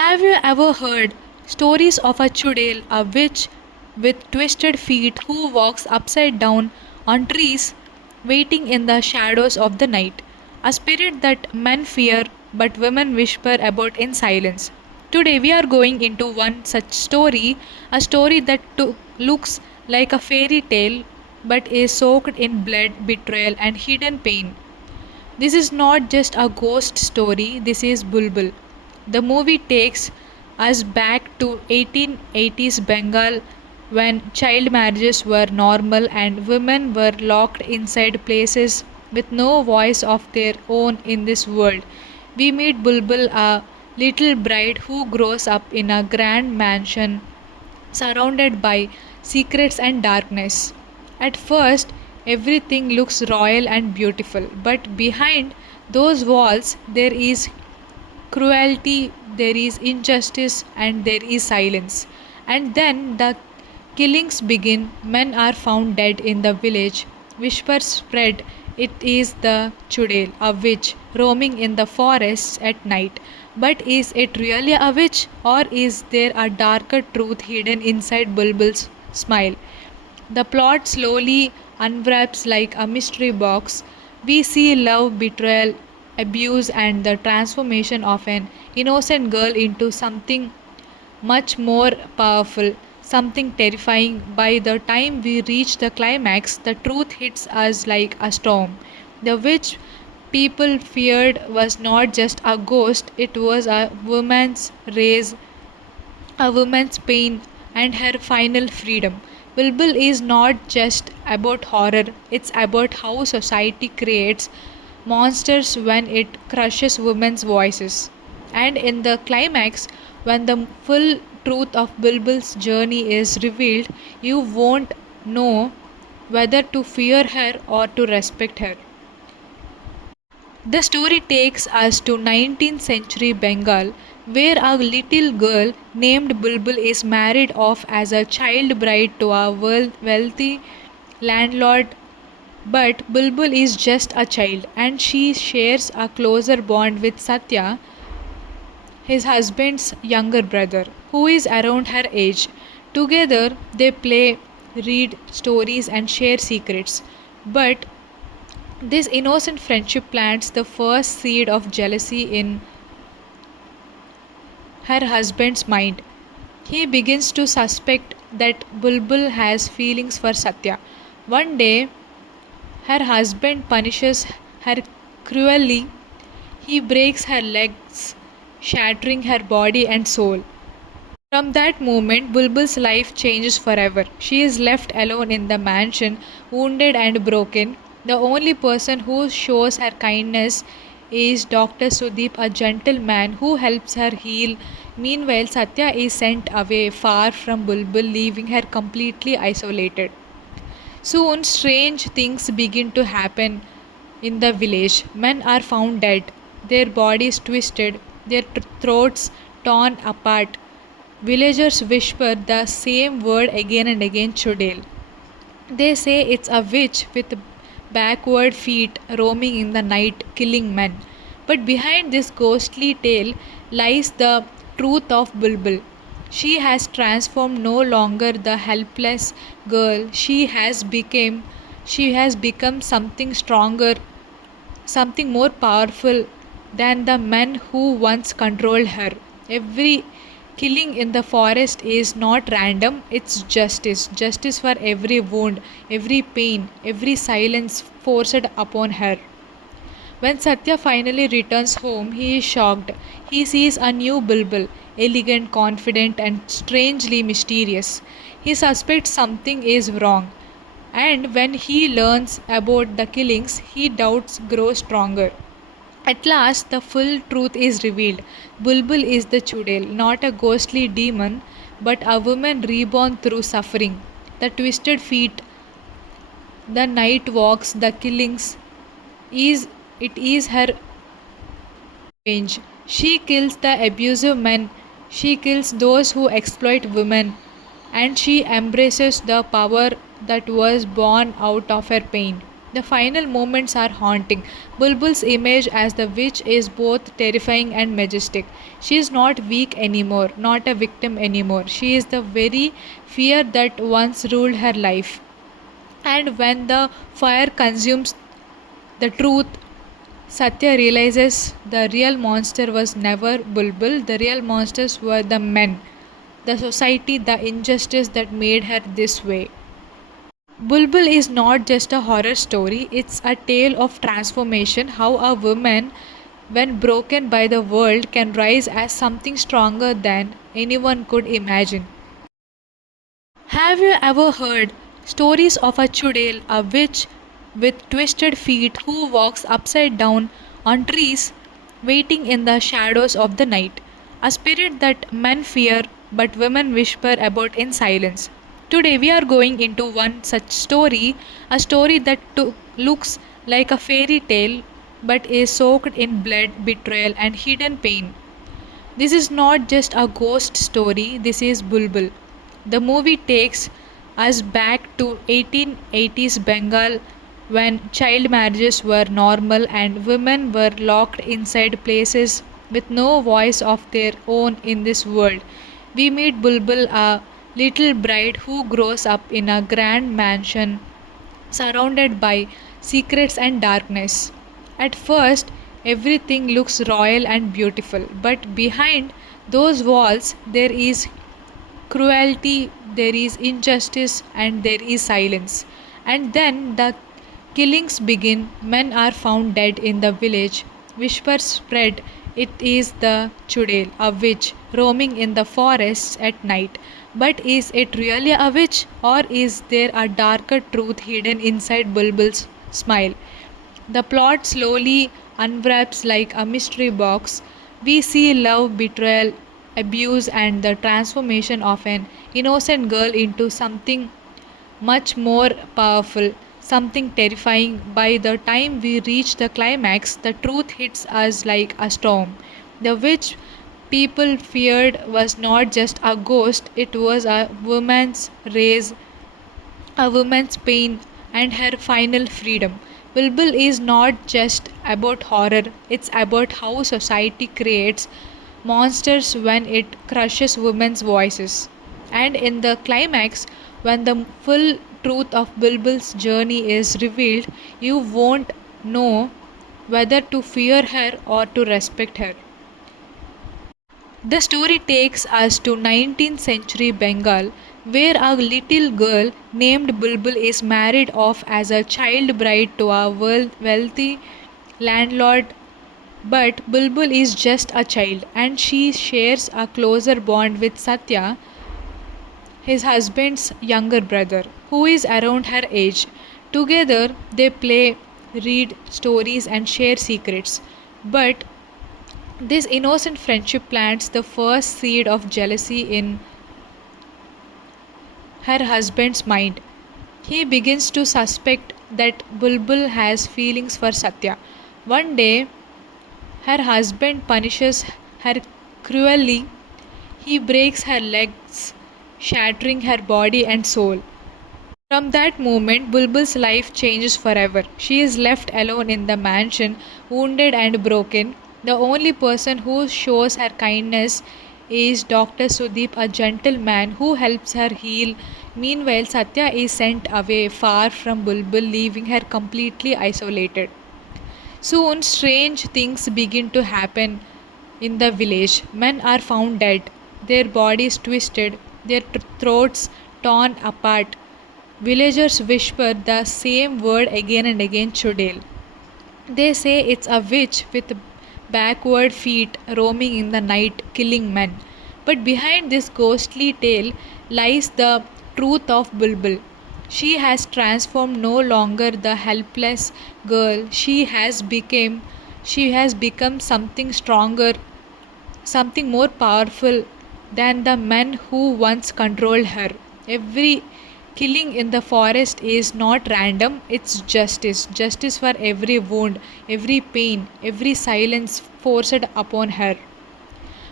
Have you ever heard stories of a chudel, a witch with twisted feet who walks upside down on trees, waiting in the shadows of the night? A spirit that men fear but women whisper about in silence. Today we are going into one such story, a story that looks like a fairy tale but is soaked in blood, betrayal, and hidden pain. This is not just a ghost story, this is Bulbbul. The movie takes us back to 1880s Bengal when child marriages were normal and women were locked inside places with no voice of their own in this world. We meet Bulbul, a little bride who grows up in a grand mansion surrounded by secrets and darkness. At first, everything looks royal and beautiful, but behind those walls, there is cruelty, there is injustice, and there is silence. And then the killings begin. Men are found dead in the village. Whispers spread. It is the chudel, a witch, roaming in the forests at night. But is it really a witch, or is there a darker truth hidden inside Bulbul's smile? The plot slowly unwraps like a mystery box. We see love, betrayal, abuse, and the transformation of an innocent girl into something much more powerful, something terrifying. By the time we reach the climax, the truth hits us like a storm. The witch people feared was not just a ghost, it was a woman's race, a woman's pain, and her final freedom. Bulbul is not just about horror, it's about how society creates monsters when it crushes women's voices. And in the climax, when the full truth of Bulbul's journey is revealed, you won't know whether to fear her or to respect her. The story takes us to 19th century Bengal, where a little girl named Bulbul is married off as a child bride to a wealthy landlord. But Bulbul is just a child and she shares a closer bond with Satya, his husband's younger brother, who is around her age. Together they play, read stories, and share secrets. But this innocent friendship plants the first seed of jealousy in her husband's mind. He begins to suspect that Bulbul has feelings for Satya. One day, her husband punishes her cruelly. He breaks her legs, shattering her body and soul. From that moment, Bulbul's life changes forever. She is left alone in the mansion, wounded and broken. The only person who shows her kindness is Dr. Sudeep, a gentleman who helps her heal. Meanwhile, Satya is sent away far from Bulbul, leaving her completely isolated. Soon, strange things begin to happen in the village. Men are found dead, their bodies twisted, their throats torn apart. Villagers whisper the same word again and again, chudel. They say it's a witch with backward feet roaming in the night, killing men. But behind this ghostly tale lies the truth of Bulbul. She has transformed no longer the helpless girl. She has become something stronger, something more powerful than the men who once controlled her. Every killing in the forest is not random, it's justice. Justice for every wound, every pain, every silence forced upon her. When Satya finally returns home, he is shocked. He sees a new Bulbul, elegant, confident, and strangely mysterious. He suspects something is wrong, and when he learns about the killings, his doubts grow stronger. At last, the full truth is revealed. Bulbul is the chudel, not a ghostly demon, but a woman reborn through suffering. The twisted feet, the night walks, the killings, is it is her revenge. She kills the abusive men, she kills those who exploit women, and she embraces the power that was born out of her pain. The final moments are haunting. Bulbul's image as the witch is both terrifying and majestic. She is not weak anymore, not a victim anymore. She is the very fear that once ruled her life. And when the fire consumes the truth, Satya realizes the real monster was never Bulbul, the real monsters were the men, the society, the injustice that made her this way. Bulbul is not just a horror story, it's a tale of transformation, how a woman, when broken by the world, can rise as something stronger than anyone could imagine. Have you ever heard stories of a chudel, a witch with twisted feet who walks upside down on trees, waiting in the shadows of the night? A spirit that men fear but women whisper about in silence. Today we are going into one such story, a story that looks like a fairy tale but is soaked in blood, betrayal, and hidden pain. This is not just a ghost story, this is Bulbul. The movie takes us back to 1880s Bengal when child marriages were normal and women were locked inside places with no voice of their own in this world. We meet Bulbul, a little bride who grows up in a grand mansion surrounded by secrets and darkness. At first, everything looks royal and beautiful, but behind those walls, there is cruelty, there is injustice, and there is silence. And then the killings begin. Men are found dead in the village. Whispers spread. It is the chudel, a witch, roaming in the forests at night. But is it really a witch, or is there a darker truth hidden inside Bulbul's smile? The plot slowly unwraps like a mystery box. We see love, betrayal, abuse, and the transformation of an innocent girl into something much more powerful, something terrifying. By the time we reach the climax, the truth hits us like a storm. The witch people feared was not just a ghost, it was a woman's race, a woman's pain, and her final freedom. Bulbul is not just about horror, it's about how society creates monsters when it crushes women's voices. And in the climax, when the full truth of Bulbul's journey is revealed, you won't know whether to fear her or to respect her. The story takes us to 19th century Bengal, where a little girl named Bulbul is married off as a child bride to a wealthy landlord. But Bulbul is just a child and she shares a closer bond with Satya, his husband's younger brother, who is around her age. Together they play, read stories, and share secrets. But this innocent friendship plants the first seed of jealousy in her husband's mind. He begins to suspect that Bulbul has feelings for Satya. One day, her husband punishes her cruelly. He breaks her legs, shattering her body and soul. From that moment, Bulbul's life changes forever. She is left alone in the mansion, wounded and broken. The only person who shows her kindness is Dr. Sudeep, a gentleman who helps her heal. Meanwhile, Satya is sent away far from Bulbul, leaving her completely isolated. Soon, strange things begin to happen in the village. Men are found dead, their bodies twisted, their throats torn apart. Villagers whisper the same word again and again, chudel. They say it's a witch with backward feet roaming in the night, killing men. But behind this ghostly tale lies the truth of Bulbul. She has transformed no longer the helpless girl. She has become something stronger, something more powerful than the men who once controlled her. Every killing in the forest is not random, it's justice. Justice for every wound, every pain, every silence forced upon her.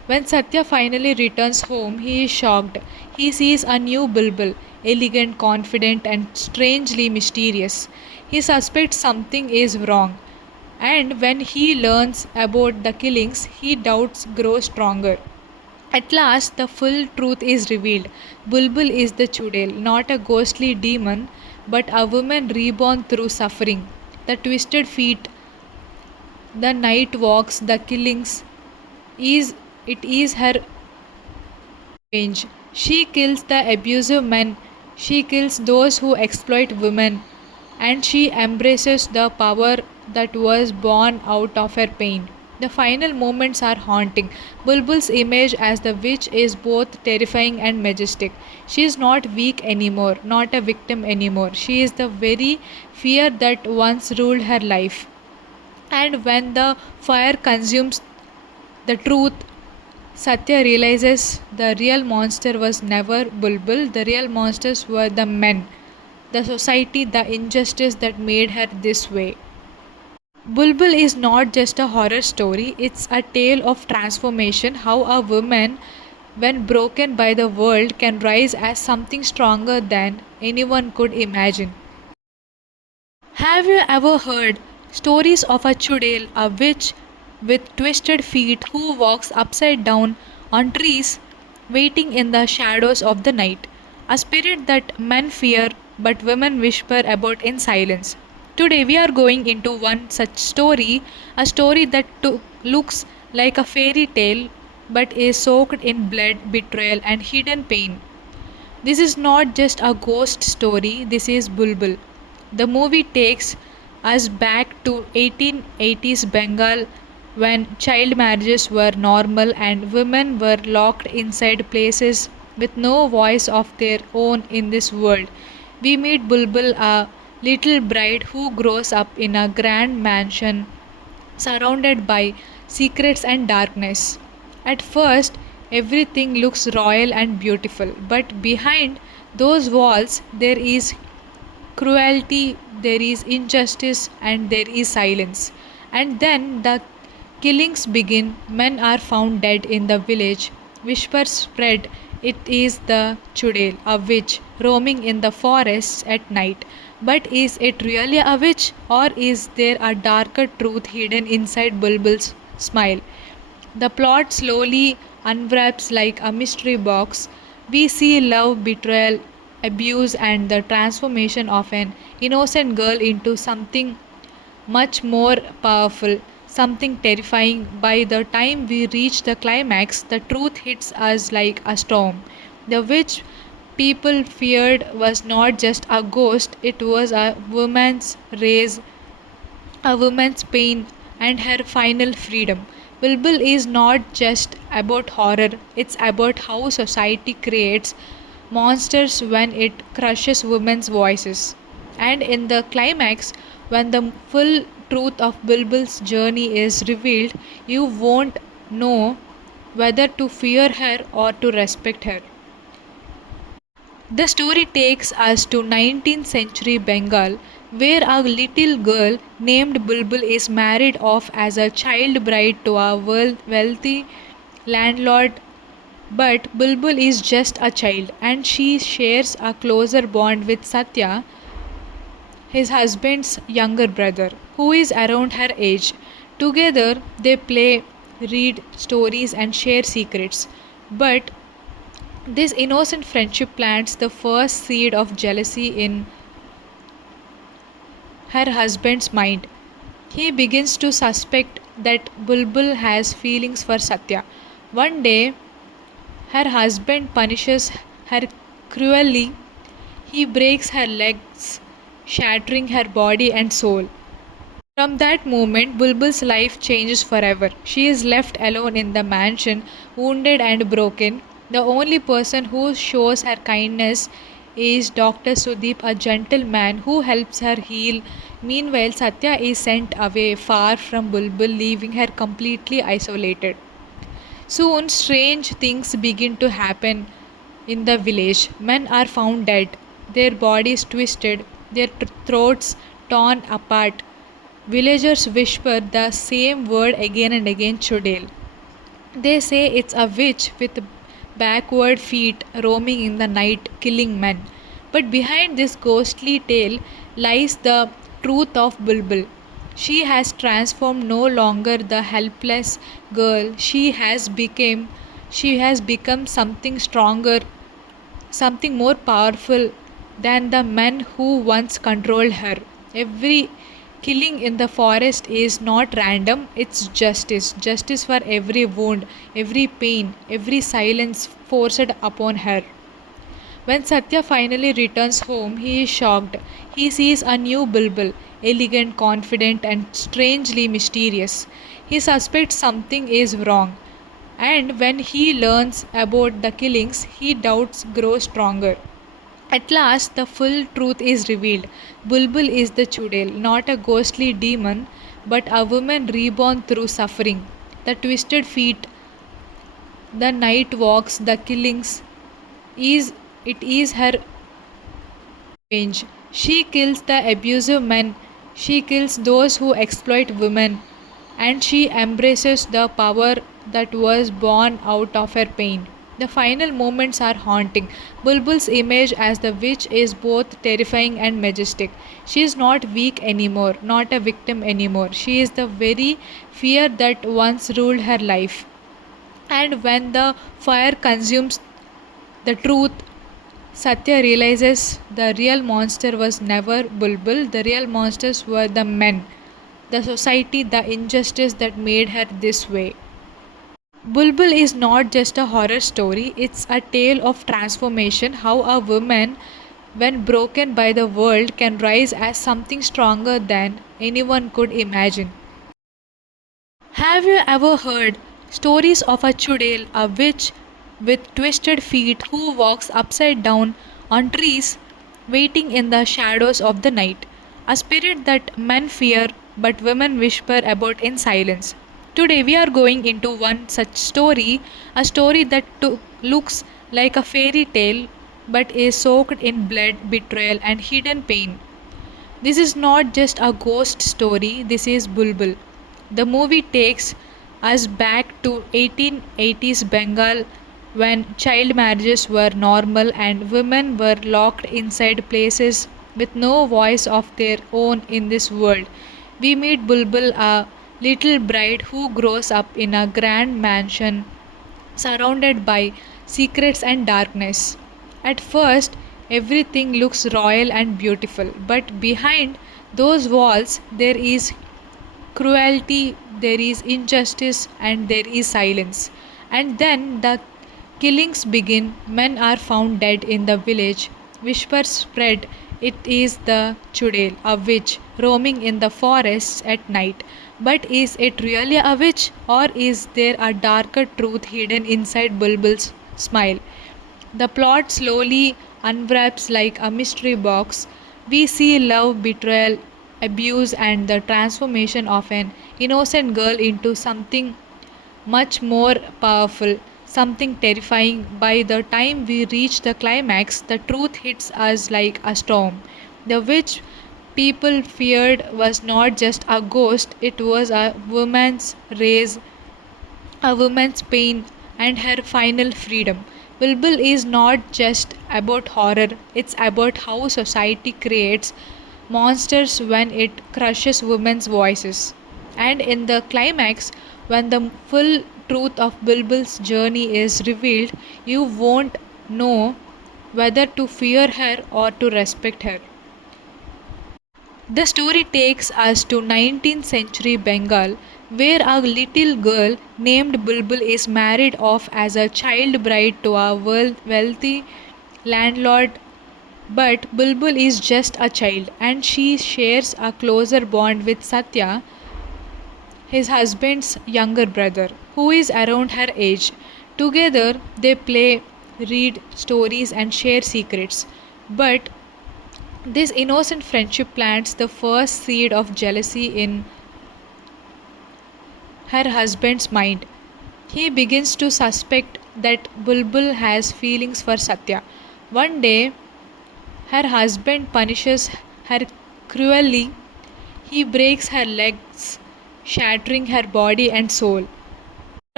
When Satya finally returns home, he is shocked. He sees a new Bulbbul, elegant, confident, and strangely mysterious. He suspects something is wrong, and when he learns about the killings, his doubts grow stronger. At last, the full truth is revealed. Bulbul is the chudel, not a ghostly demon, but a woman reborn through suffering. The twisted feet, the night walks, the killings, is it is her revenge. She kills the abusive men, she kills those who exploit women, and she embraces the power that was born out of her pain. The final moments are haunting. Bulbul's image as the witch is both terrifying and majestic. She is not weak anymore, not a victim anymore. She is the very fear that once ruled her life. And when the fire consumes the truth, Satya realizes the real monster was never Bulbul, the real monsters were the men, the society, the injustice that made her this way. Bulbul is not just a horror story, it's a tale of transformation, how a woman, when broken by the world, can rise as something stronger than anyone could imagine. Have you ever heard stories of a chudel, a witch with twisted feet who walks upside down on trees, waiting in the shadows of the night? A spirit that men fear but women whisper about in silence. Today we are going into one such story, a story that looks like a fairy tale but is soaked in blood, betrayal, and hidden pain. This is not just a ghost story, this is Bulbul. The movie takes us back to 1880s Bengal when child marriages were normal and women were locked inside places with no voice of their own in this world. We meet Bulbul, a little bride who grows up in a grand mansion surrounded by secrets and darkness. At first, everything looks royal and beautiful, but behind those walls, there is cruelty, there is injustice, and there is silence. And then the killings begin. Men are found dead in the village. Whispers spread. It is the chudel, a witch, roaming in the forests at night. But is it really a witch, or is there a darker truth hidden inside Bulbul's smile? The plot slowly unwraps like a mystery box. We see love, betrayal, abuse, and the transformation of an innocent girl into something much more powerful, something terrifying. By the time we reach the climax, the truth hits us like a storm. The witch people feared was not just a ghost, it was a woman's race, a woman's pain, and her final freedom. Bulbul is not just about horror, it's about how society creates monsters when it crushes women's voices. And in the climax, when the full truth of Bulbul's journey is revealed, you won't know whether to fear her or to respect her. The story takes us to 19th century Bengal, where a little girl named Bulbul is married off as a child bride to a wealthy landlord. But Bulbul is just a child and she shares a closer bond with Satya, his husband's younger brother, who is around her age. Together they play, read stories, and share secrets. But this innocent friendship plants the first seed of jealousy in her husband's mind. He begins to suspect that Bulbul has feelings for Satya. One day, her husband punishes her cruelly. He breaks her legs, shattering her body and soul. From that moment, Bulbul's life changes forever. She is left alone in the mansion, wounded and broken. The only person who shows her kindness is Dr. Sudeep, a gentleman who helps her heal. Meanwhile, Satya is sent away far from Bulbul, leaving her completely isolated. Soon, strange things begin to happen in the village. Men are found dead, their bodies twisted, their throats torn apart. Villagers whisper the same word again and again, chudel. They say it's a witch with backward feet roaming in the night, killing men. But behind this ghostly tale lies the truth of Bulbul. She has transformed no longer the helpless girl. She has become something stronger, something more powerful than the men who once controlled her. Every killing in the forest is not random, it's justice. Justice for every wound, every pain, every silence forced upon her. When Satya finally returns home, he is shocked. He sees a new Bulbul, elegant, confident, and strangely mysterious. He suspects something is wrong, and when he learns about the killings, his doubts grow stronger. At last, the full truth is revealed. Bulbul is the chudel, not a ghostly demon, but a woman reborn through suffering. The twisted feet, the night walks, the killings, is it is her revenge. She kills the abusive men, she kills those who exploit women, and she embraces the power that was born out of her pain. The final moments are haunting. Bulbul's image as the witch is both terrifying and majestic. She is not weak anymore, not a victim anymore. She is the very fear that once ruled her life. And when the fire consumes the truth, Satya realizes the real monster was never Bulbul, the real monsters were the men, the society, the injustice that made her this way. Bulbul is not just a horror story, it's a tale of transformation, how a woman, when broken by the world, can rise as something stronger than anyone could imagine. Have you ever heard stories of a chudel, a witch with twisted feet who walks upside down on trees, waiting in the shadows of the night? A spirit that men fear but women whisper about in silence. Today we are going into one such story, a story that looks like a fairy tale but is soaked in blood, betrayal, and hidden pain. This is not just a ghost story, this is Bulbul. The movie takes us back to 1880s Bengal when child marriages were normal and women were locked inside places with no voice of their own in this world. We meet Bulbul, a little bride who grows up in a grand mansion surrounded by secrets and darkness. At first, everything looks royal and beautiful, but behind those walls, there is cruelty, there is injustice, and there is silence. And then the killings begin. Men are found dead in the village. Whispers spread. It is the chudel, a witch, roaming in the forests at night. But is it really a witch, or is there a darker truth hidden inside Bulbul's smile? The plot slowly unwraps like a mystery box. We see love, betrayal, abuse, and the transformation of an innocent girl into something much more powerful, something terrifying. By the time we reach the climax, the truth hits us like a storm. The witch people feared was not just a ghost, it was a woman's pain, and her final freedom. Bulbul is not just about horror, it's about how society creates monsters when it crushes women's voices. And in the climax, when the full truth of Bulbul's journey is revealed, you won't know whether to fear her or to respect her. The story takes us to 19th century Bengal, where a little girl named Bulbul is married off as a child bride to a wealthy landlord. But Bulbul is just a child and she shares a closer bond with Satya, his husband's younger brother, who is around her age. Together they play, read stories, and share secrets. But this innocent friendship plants the first seed of jealousy in her husband's mind. He begins to suspect that Bulbul has feelings for Satya. One day, her husband punishes her cruelly. He breaks her legs, shattering her body and soul.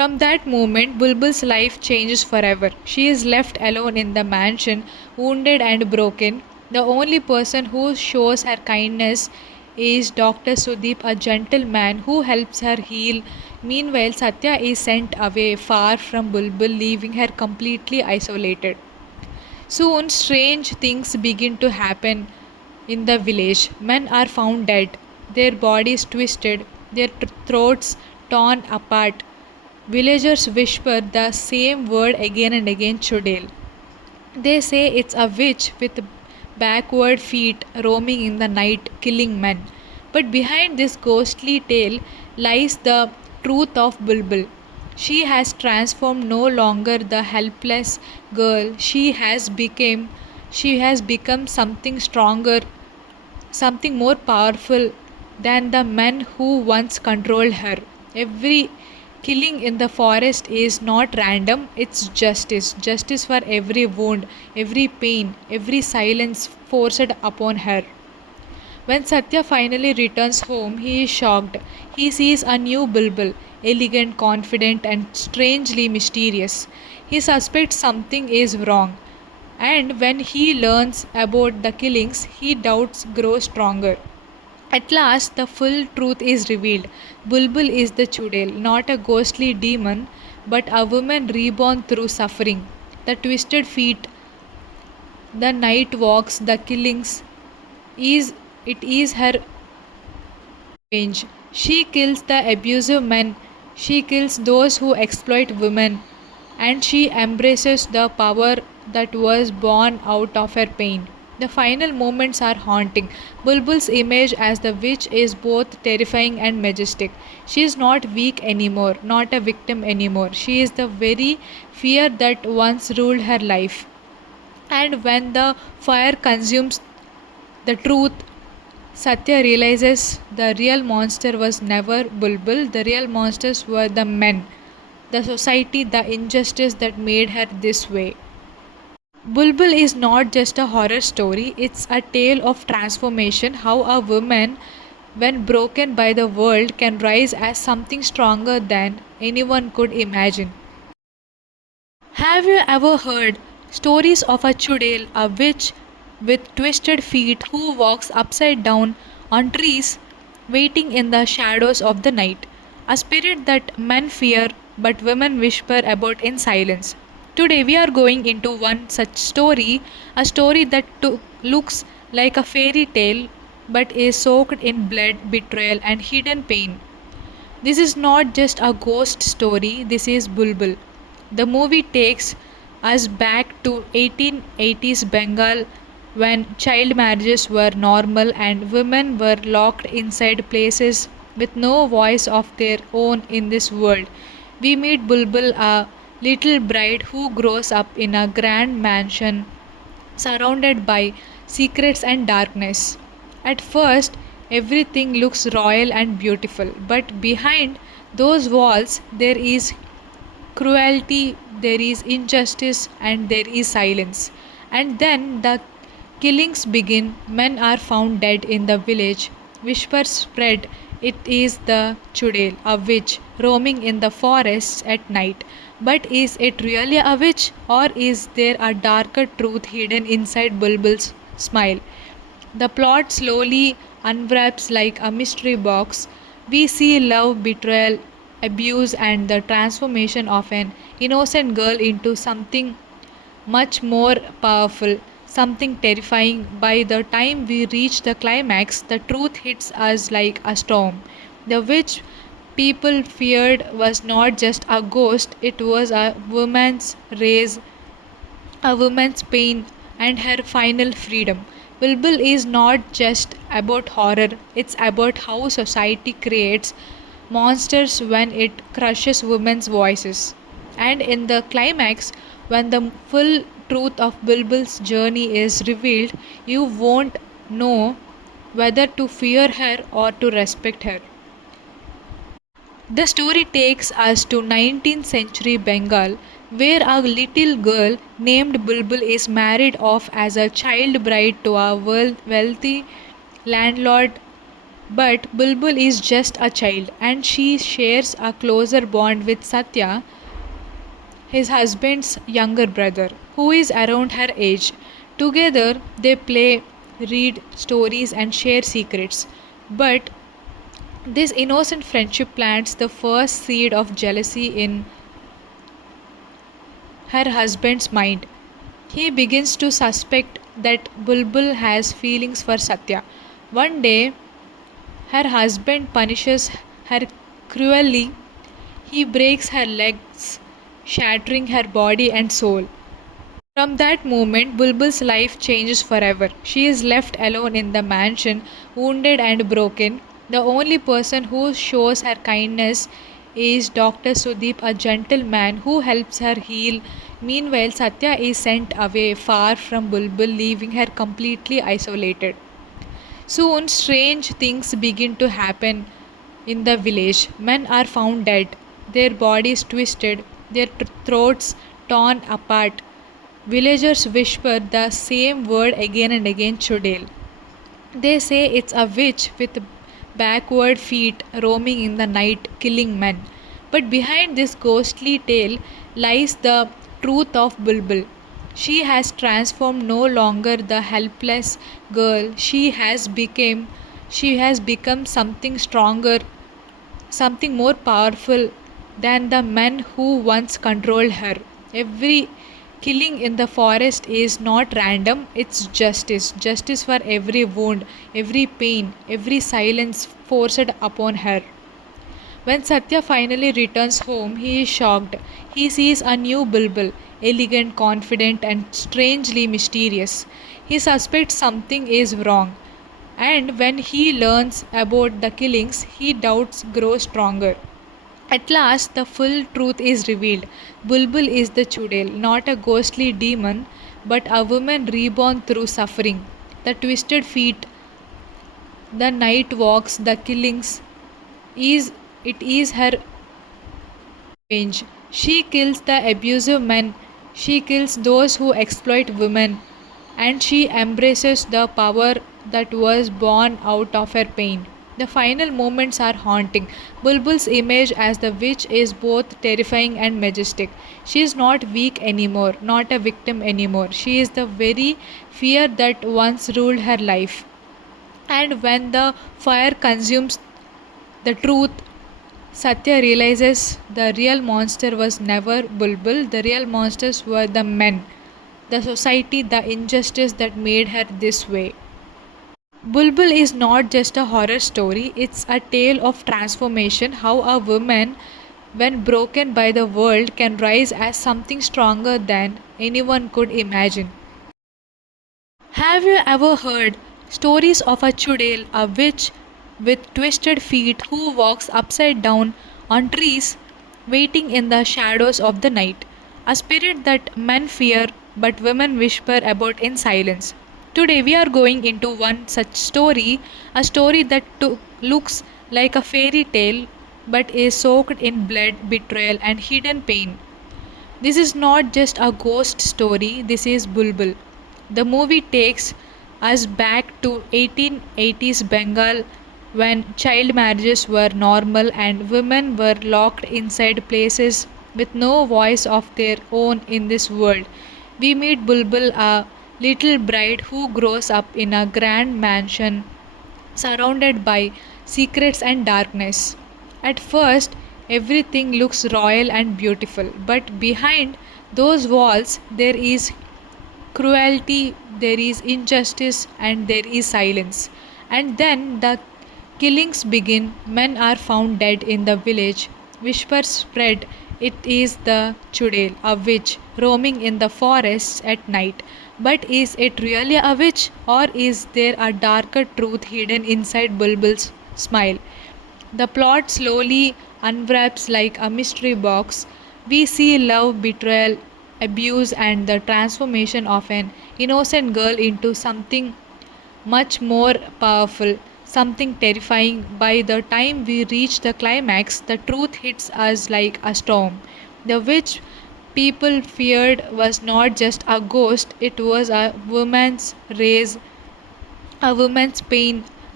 From that moment, Bulbul's life changes forever. She is left alone in the mansion, wounded and broken. The only person who shows her kindness is Dr. Sudeep, a gentleman who helps her heal. Meanwhile, Satya is sent away far from Bulbul, leaving her completely isolated. Soon, strange things begin to happen in the village. Men are found dead, their bodies twisted, their throats torn apart. Villagers whisper the same word again and again, chudel. They say it's a witch with backward feet roaming in the night, killing men. But behind this ghostly tale lies the truth of Bulbul. She has transformed no longer the helpless girl. She has become something stronger, something more powerful than the men who once controlled her. Every killing in the forest is not random, it's justice. Justice for every wound, every pain, every silence forced upon her. When Satya finally returns home, he is shocked. He sees a new Bulbul, elegant, confident, and strangely mysterious. He suspects something is wrong, and when he learns about the killings, his doubts grow stronger. At last, the full truth is revealed. Bulbul is the chudel, not a ghostly demon, but a woman reborn through suffering. The twisted feet, the night walks, the killings, is it is her revenge. She kills the abusive men, she kills those who exploit women, and she embraces the power that was born out of her pain. The final moments are haunting. Bulbul's image as the witch is both terrifying and majestic. She is not weak anymore, not a victim anymore. She is the very fear that once ruled her life. And when the fire consumes the truth, Satya realizes the real monster was never Bulbul, the real monsters were the men, the society, the injustice that made her this way. Bulbul is not just a horror story, it's a tale of transformation, how a woman, when broken by the world, can rise as something stronger than anyone could imagine. Have you ever heard stories of a chudel, a witch with twisted feet who walks upside down on trees, waiting in the shadows of the night? A spirit that men fear but women whisper about in silence. Today we are going into one such story, a story that looks like a fairy tale but is soaked in blood, betrayal, and hidden pain. This is not just a ghost story, this is Bulbul. The movie takes us back to 1880s Bengal when child marriages were normal and women were locked inside places with no voice of their own in this world. We meet Bulbul, a little bride who grows up in a grand mansion surrounded by secrets and darkness. At first, everything looks royal and beautiful, but behind those walls, there is cruelty, there is injustice, and there is silence. And then the killings begin. Men are found dead in the village. Whispers spread. It is the chudel, a witch, roaming in the forests at night. But is it really a witch, or is there a darker truth hidden inside Bulbul's smile? The plot slowly unwraps like a mystery box. We see love, betrayal, abuse, and the transformation of an innocent girl into something much more powerful, something terrifying. By the time we reach the climax, the truth hits us like a storm. The witch people feared was not just a ghost, it was a woman's race, a woman's pain, and her final freedom. Bulbul is not just about horror, it's about how society creates monsters when it crushes women's voices. And in the climax, when the full truth of Bulbul's journey is revealed, you won't know whether to fear her or to respect her. The story takes us to 19th century Bengal, where a little girl named Bulbul is married off as a child bride to a wealthy landlord But Bulbul is just a child and she shares a closer bond with Satya, his husband's younger brother, who is around her age. Together they play, read stories, and share secrets. But this innocent friendship plants the first seed of jealousy in her husband's mind. He begins to suspect that Bulbul has feelings for Satya. One day, her husband punishes her cruelly. He breaks her legs, shattering her body and soul. From that moment, Bulbul's life changes forever. She is left alone in the mansion, wounded and broken. The only person who shows her kindness is Dr. Sudeep, a gentleman who helps her heal. Meanwhile, Satya is sent away far from Bulbul, leaving her completely isolated. Soon, strange things begin to happen in the village. Men are found dead, their bodies twisted, their throats torn apart. Villagers whisper the same word again and again, chudel. They say it's a witch with backward feet roaming in the night, killing men. But behind this ghostly tale lies the truth of Bulbul. She has transformed no longer the helpless girl. She has become something stronger, something more powerful than the men who once controlled her. Every killing in the forest is not random, it's justice. Justice for every wound, every pain, every silence forced upon her. When Satya finally returns home, he is shocked. He sees a new Bulbul, elegant, confident, and strangely mysterious. He suspects something is wrong. And when he learns about the killings, his doubts grow stronger. At last, the full truth is revealed. Bulbul is the chudel, not a ghostly demon, but a woman reborn through suffering. The twisted feet, the night walks, the killings, is it is her revenge. She kills the abusive men, she kills those who exploit women, and she embraces the power that was born out of her pain. The final moments are haunting. Bulbul's image as the witch is both terrifying and majestic. She is not weak anymore, not a victim anymore. She is the very fear that once ruled her life. And when the fire consumes the truth, Satya realizes the real monster was never Bulbul, the real monsters were the men, the society, the injustice that made her this way. Bulbul is not just a horror story, it's a tale of transformation, how a woman, when broken by the world, can rise as something stronger than anyone could imagine. Have you ever heard stories of a chudel, a witch with twisted feet who walks upside down on trees, waiting in the shadows of the night? A spirit that men fear but women whisper about in silence. Today we are going into one such story, a story that looks like a fairy tale but is soaked in blood, betrayal, and hidden pain. This is not just a ghost story, this is Bulbul. The movie takes us back to 1880s Bengal when child marriages were normal and women were locked inside places with no voice of their own in this world. We meet Bulbul, a little bride who grows up in a grand mansion surrounded by secrets and darkness. At first, everything looks royal and beautiful, but behind those walls, there is cruelty, there is injustice, and there is silence. And then the killings begin. Men are found dead in the village. Whispers spread. It is the chudel, a witch, roaming in the forests at night. But is it really a witch, or is there a darker truth hidden inside Bulbul's smile? The plot slowly unwraps like a mystery box. We see love, betrayal, abuse, and the transformation of an innocent girl into something much more powerful, something terrifying. By the time we reach the climax, the truth hits us like a storm. The witch people feared was not just a ghost, it was a woman's race, a woman's pain,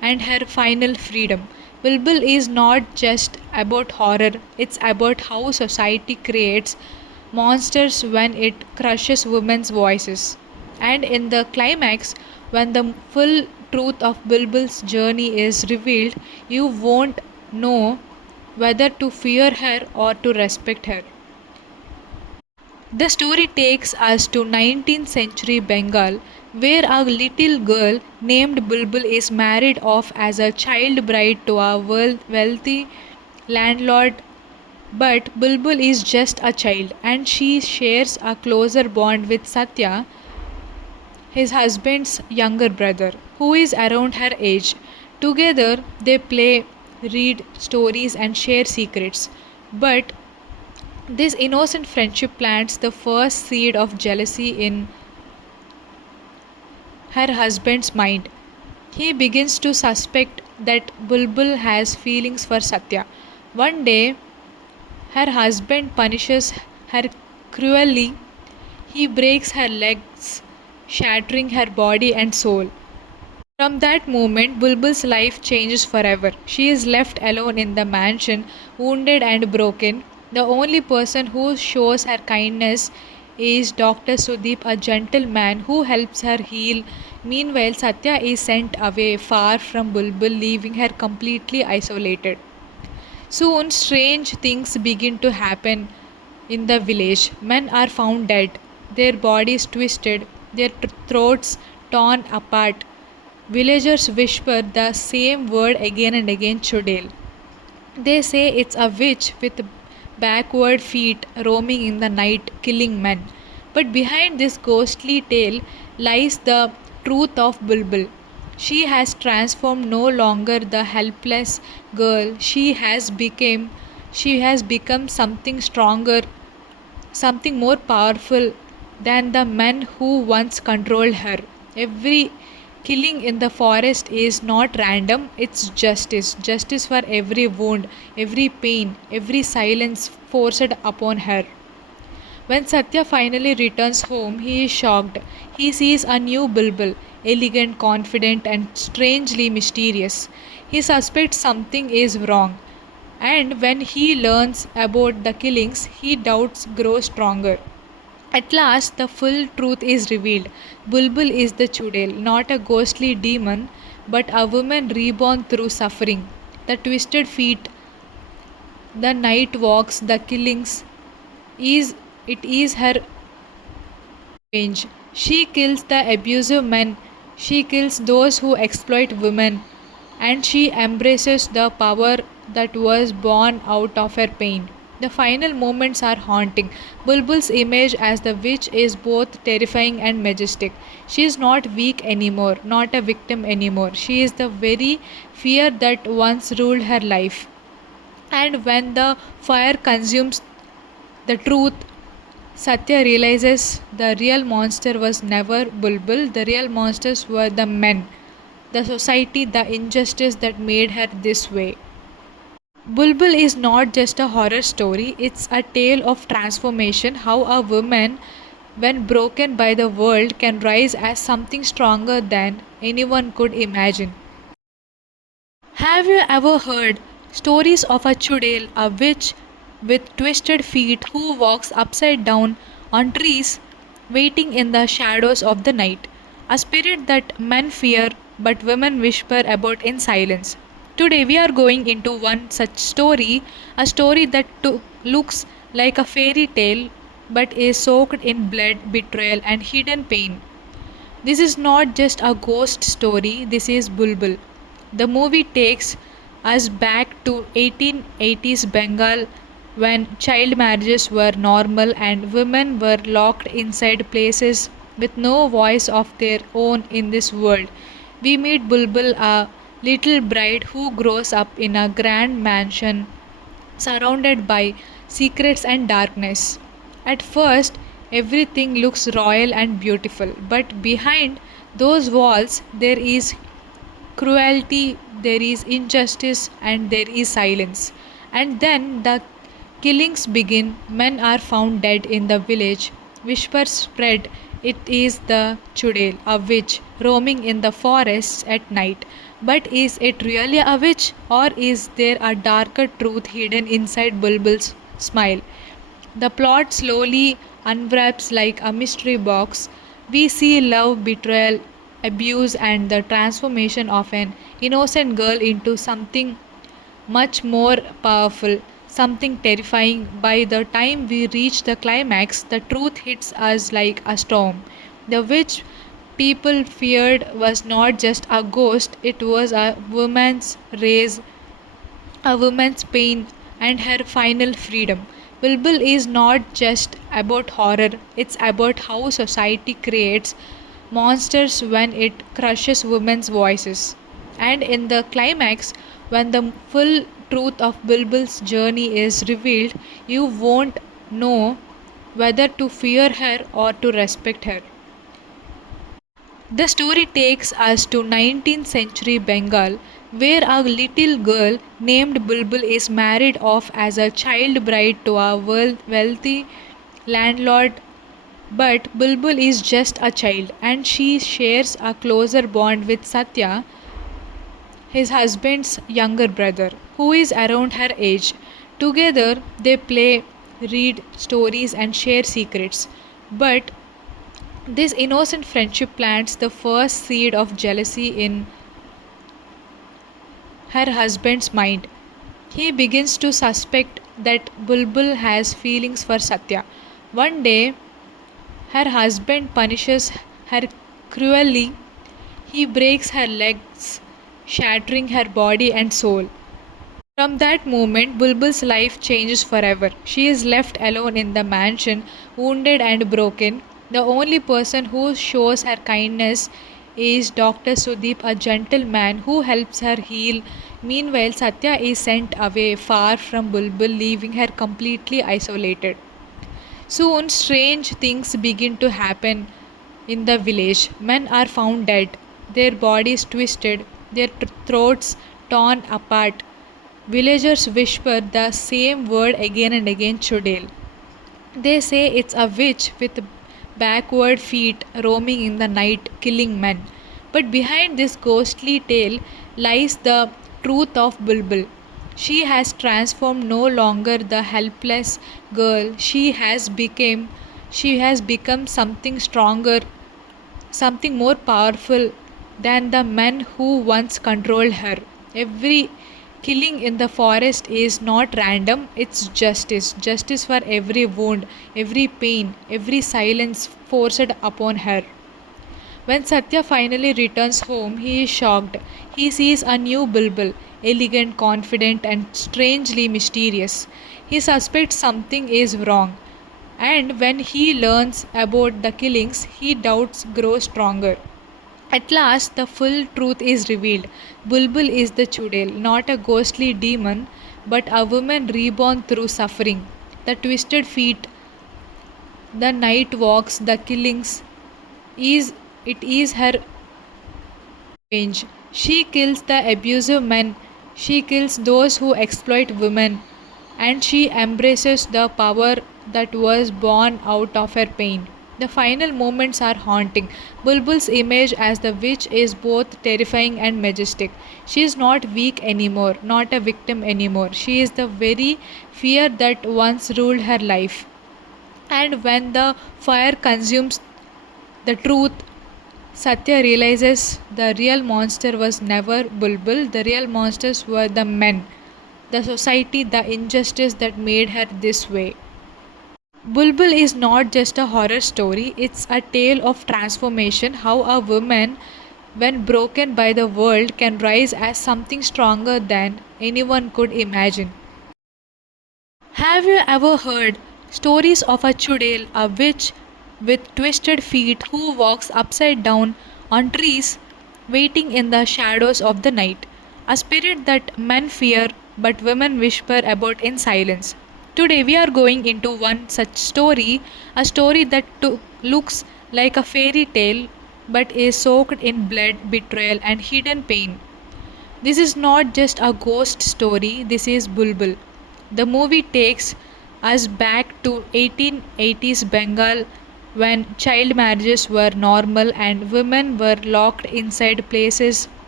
and her final freedom. Bulbul is not just about horror, it's about how society creates monsters when it crushes women's voices. And in the climax, when the full truth of Bulbul's journey is revealed, you won't know whether to fear her or to respect her. The story takes us to 19th century Bengal, where a little girl named Bulbul is married off as a child bride to a wealthy landlord. But Bulbul is just a child and she shares a closer bond with Satya, his husband's younger brother, who is around her age. Together they play, read stories, and share secrets. But this innocent friendship plants the first seed of jealousy in her husband's mind. He begins to suspect that Bulbul has feelings for Satya. One day, her husband punishes her cruelly. He breaks her legs, shattering her body and soul. From that moment, Bulbul's life changes forever. She is left alone in the mansion, wounded and broken. The only person who shows her kindness is Dr. Sudeep, a gentleman who helps her heal. Meanwhile, Satya is sent away far from Bulbul, leaving her completely isolated. Soon, strange things begin to happen in the village. Men are found dead, their bodies twisted, their throats torn apart. Villagers whisper the same word again and again, chudel. They say it's a witch with backward feet roaming in the night, killing men. But behind this ghostly tale lies the truth of Bulbul. She has transformed no longer the helpless girl. She has become something stronger, something more powerful than the men who once controlled her. Every killing in the forest is not random, it's justice. Justice for every wound, every pain, every silence forced upon her. When Satya finally returns home, he is shocked. He sees a new Bulbul, elegant, confident, and strangely mysterious. He suspects something is wrong. And when he learns about the killings, his doubts grow stronger. At last, the full truth is revealed. Bulbul is the chudel, not a ghostly demon, but a woman reborn through suffering. The twisted feet, the night walks, the killings, is it is her revenge. She kills the abusive men, she kills those who exploit women, and she embraces the power that was born out of her pain. The final moments are haunting. Bulbul's image as the witch is both terrifying and majestic. She is not weak anymore, not a victim anymore. She is the very fear that once ruled her life. And when the fire consumes the truth, Satya realizes the real monster was never Bulbul, the real monsters were the men, the society, the injustice that made her this way. Bulbul is not just a horror story, it's a tale of transformation, how a woman, when broken by the world, can rise as something stronger than anyone could imagine. Have you ever heard stories of a chudel, a witch with twisted feet who walks upside down on trees, waiting in the shadows of the night? A spirit that men fear but women whisper about in silence. Today we are going into one such story, a story that looks like a fairy tale but is soaked in blood, betrayal, and hidden pain. This is not just a ghost story, this is Bulbul. The movie takes us back to 1880s Bengal when child marriages were normal and women were locked inside places with no voice of their own in this world. We meet Bulbul, a little bride who grows up in a grand mansion surrounded by secrets and darkness. At first, everything looks royal and beautiful, but behind those walls, there is cruelty, there is injustice, and there is silence. And then the killings begin. Men are found dead in the village. Whispers spread. It is the chudel, a witch, roaming in the forests at night. But is it really a witch, or is there a darker truth hidden inside Bulbbul's smile? The plot slowly unwraps like a mystery box. We see love, betrayal, abuse, and the transformation of an innocent girl into something much more powerful, something terrifying. By the time we reach the climax, the truth hits us like a storm. The witch people feared was not just a ghost, it was a woman's race, a woman's pain, and her final freedom. Bulbul is not just about horror, it's about how society creates monsters when it crushes women's voices. And in the climax, when the full truth of Bulbul's journey is revealed, you won't know whether to fear her or to respect her. The story takes us to 19th century Bengal, where a little girl named Bulbul is married off as a child bride to a wealthy landlord. But Bulbul is just a child and she shares a closer bond with Satya, his husband's younger brother, who is around her age. Together they play, read stories, and share secrets. But this innocent friendship plants the first seed of jealousy in her husband's mind. He begins to suspect that Bulbul has feelings for Satya. One day, her husband punishes her cruelly. He breaks her legs, shattering her body and soul. From that moment, Bulbul's life changes forever. She is left alone in the mansion, wounded and broken. The only person who shows her kindness is Dr. Sudeep, a gentleman who helps her heal. Meanwhile, Satya is sent away far from Bulbul, leaving her completely isolated. Soon, strange things begin to happen in the village. Men are found dead, their bodies twisted, their throats torn apart. Villagers whisper the same word again and again, chudel. They say it's a witch with backward feet roaming in the night, killing men. But behind this ghostly tale lies the truth of Bulbul. She has transformed no longer the helpless girl. She has become something stronger, something more powerful than the men who once controlled her. Every killing in the forest is not random, it's justice. Justice for every wound, every pain, every silence forced upon her. When Satya finally returns home, he is shocked. He sees a new Bulbul, elegant, confident, and strangely mysterious. He suspects something is wrong, and when he learns about the killings, his doubts grow stronger. At last, the full truth is revealed. Bulbul is the chudel, not a ghostly demon, but a woman reborn through suffering. The twisted feet, the night walks, the killings, is it is her revenge. She kills the abusive men, she kills those who exploit women, and she embraces the power that was born out of her pain. The final moments are haunting. Bulbul's image as the witch is both terrifying and majestic. She is not weak anymore, not a victim anymore. She is the very fear that once ruled her life. And when the fire consumes the truth, Satya realizes the real monster was never Bulbul, the real monsters were the men, the society, the injustice that made her this way. Bulbul is not just a horror story, it's a tale of transformation, how a woman, when broken by the world, can rise as something stronger than anyone could imagine. Have you ever heard stories of a chudel, a witch with twisted feet who walks upside down on trees, waiting in the shadows of the night? A spirit that men fear but women whisper about in silence. Today we are going into one such story, a story that looks like a fairy tale but is soaked in blood, betrayal, and hidden pain. This is not just a ghost story, this is Bulbul. The movie takes us back to 1880s Bengal when child marriages were normal and women were locked inside places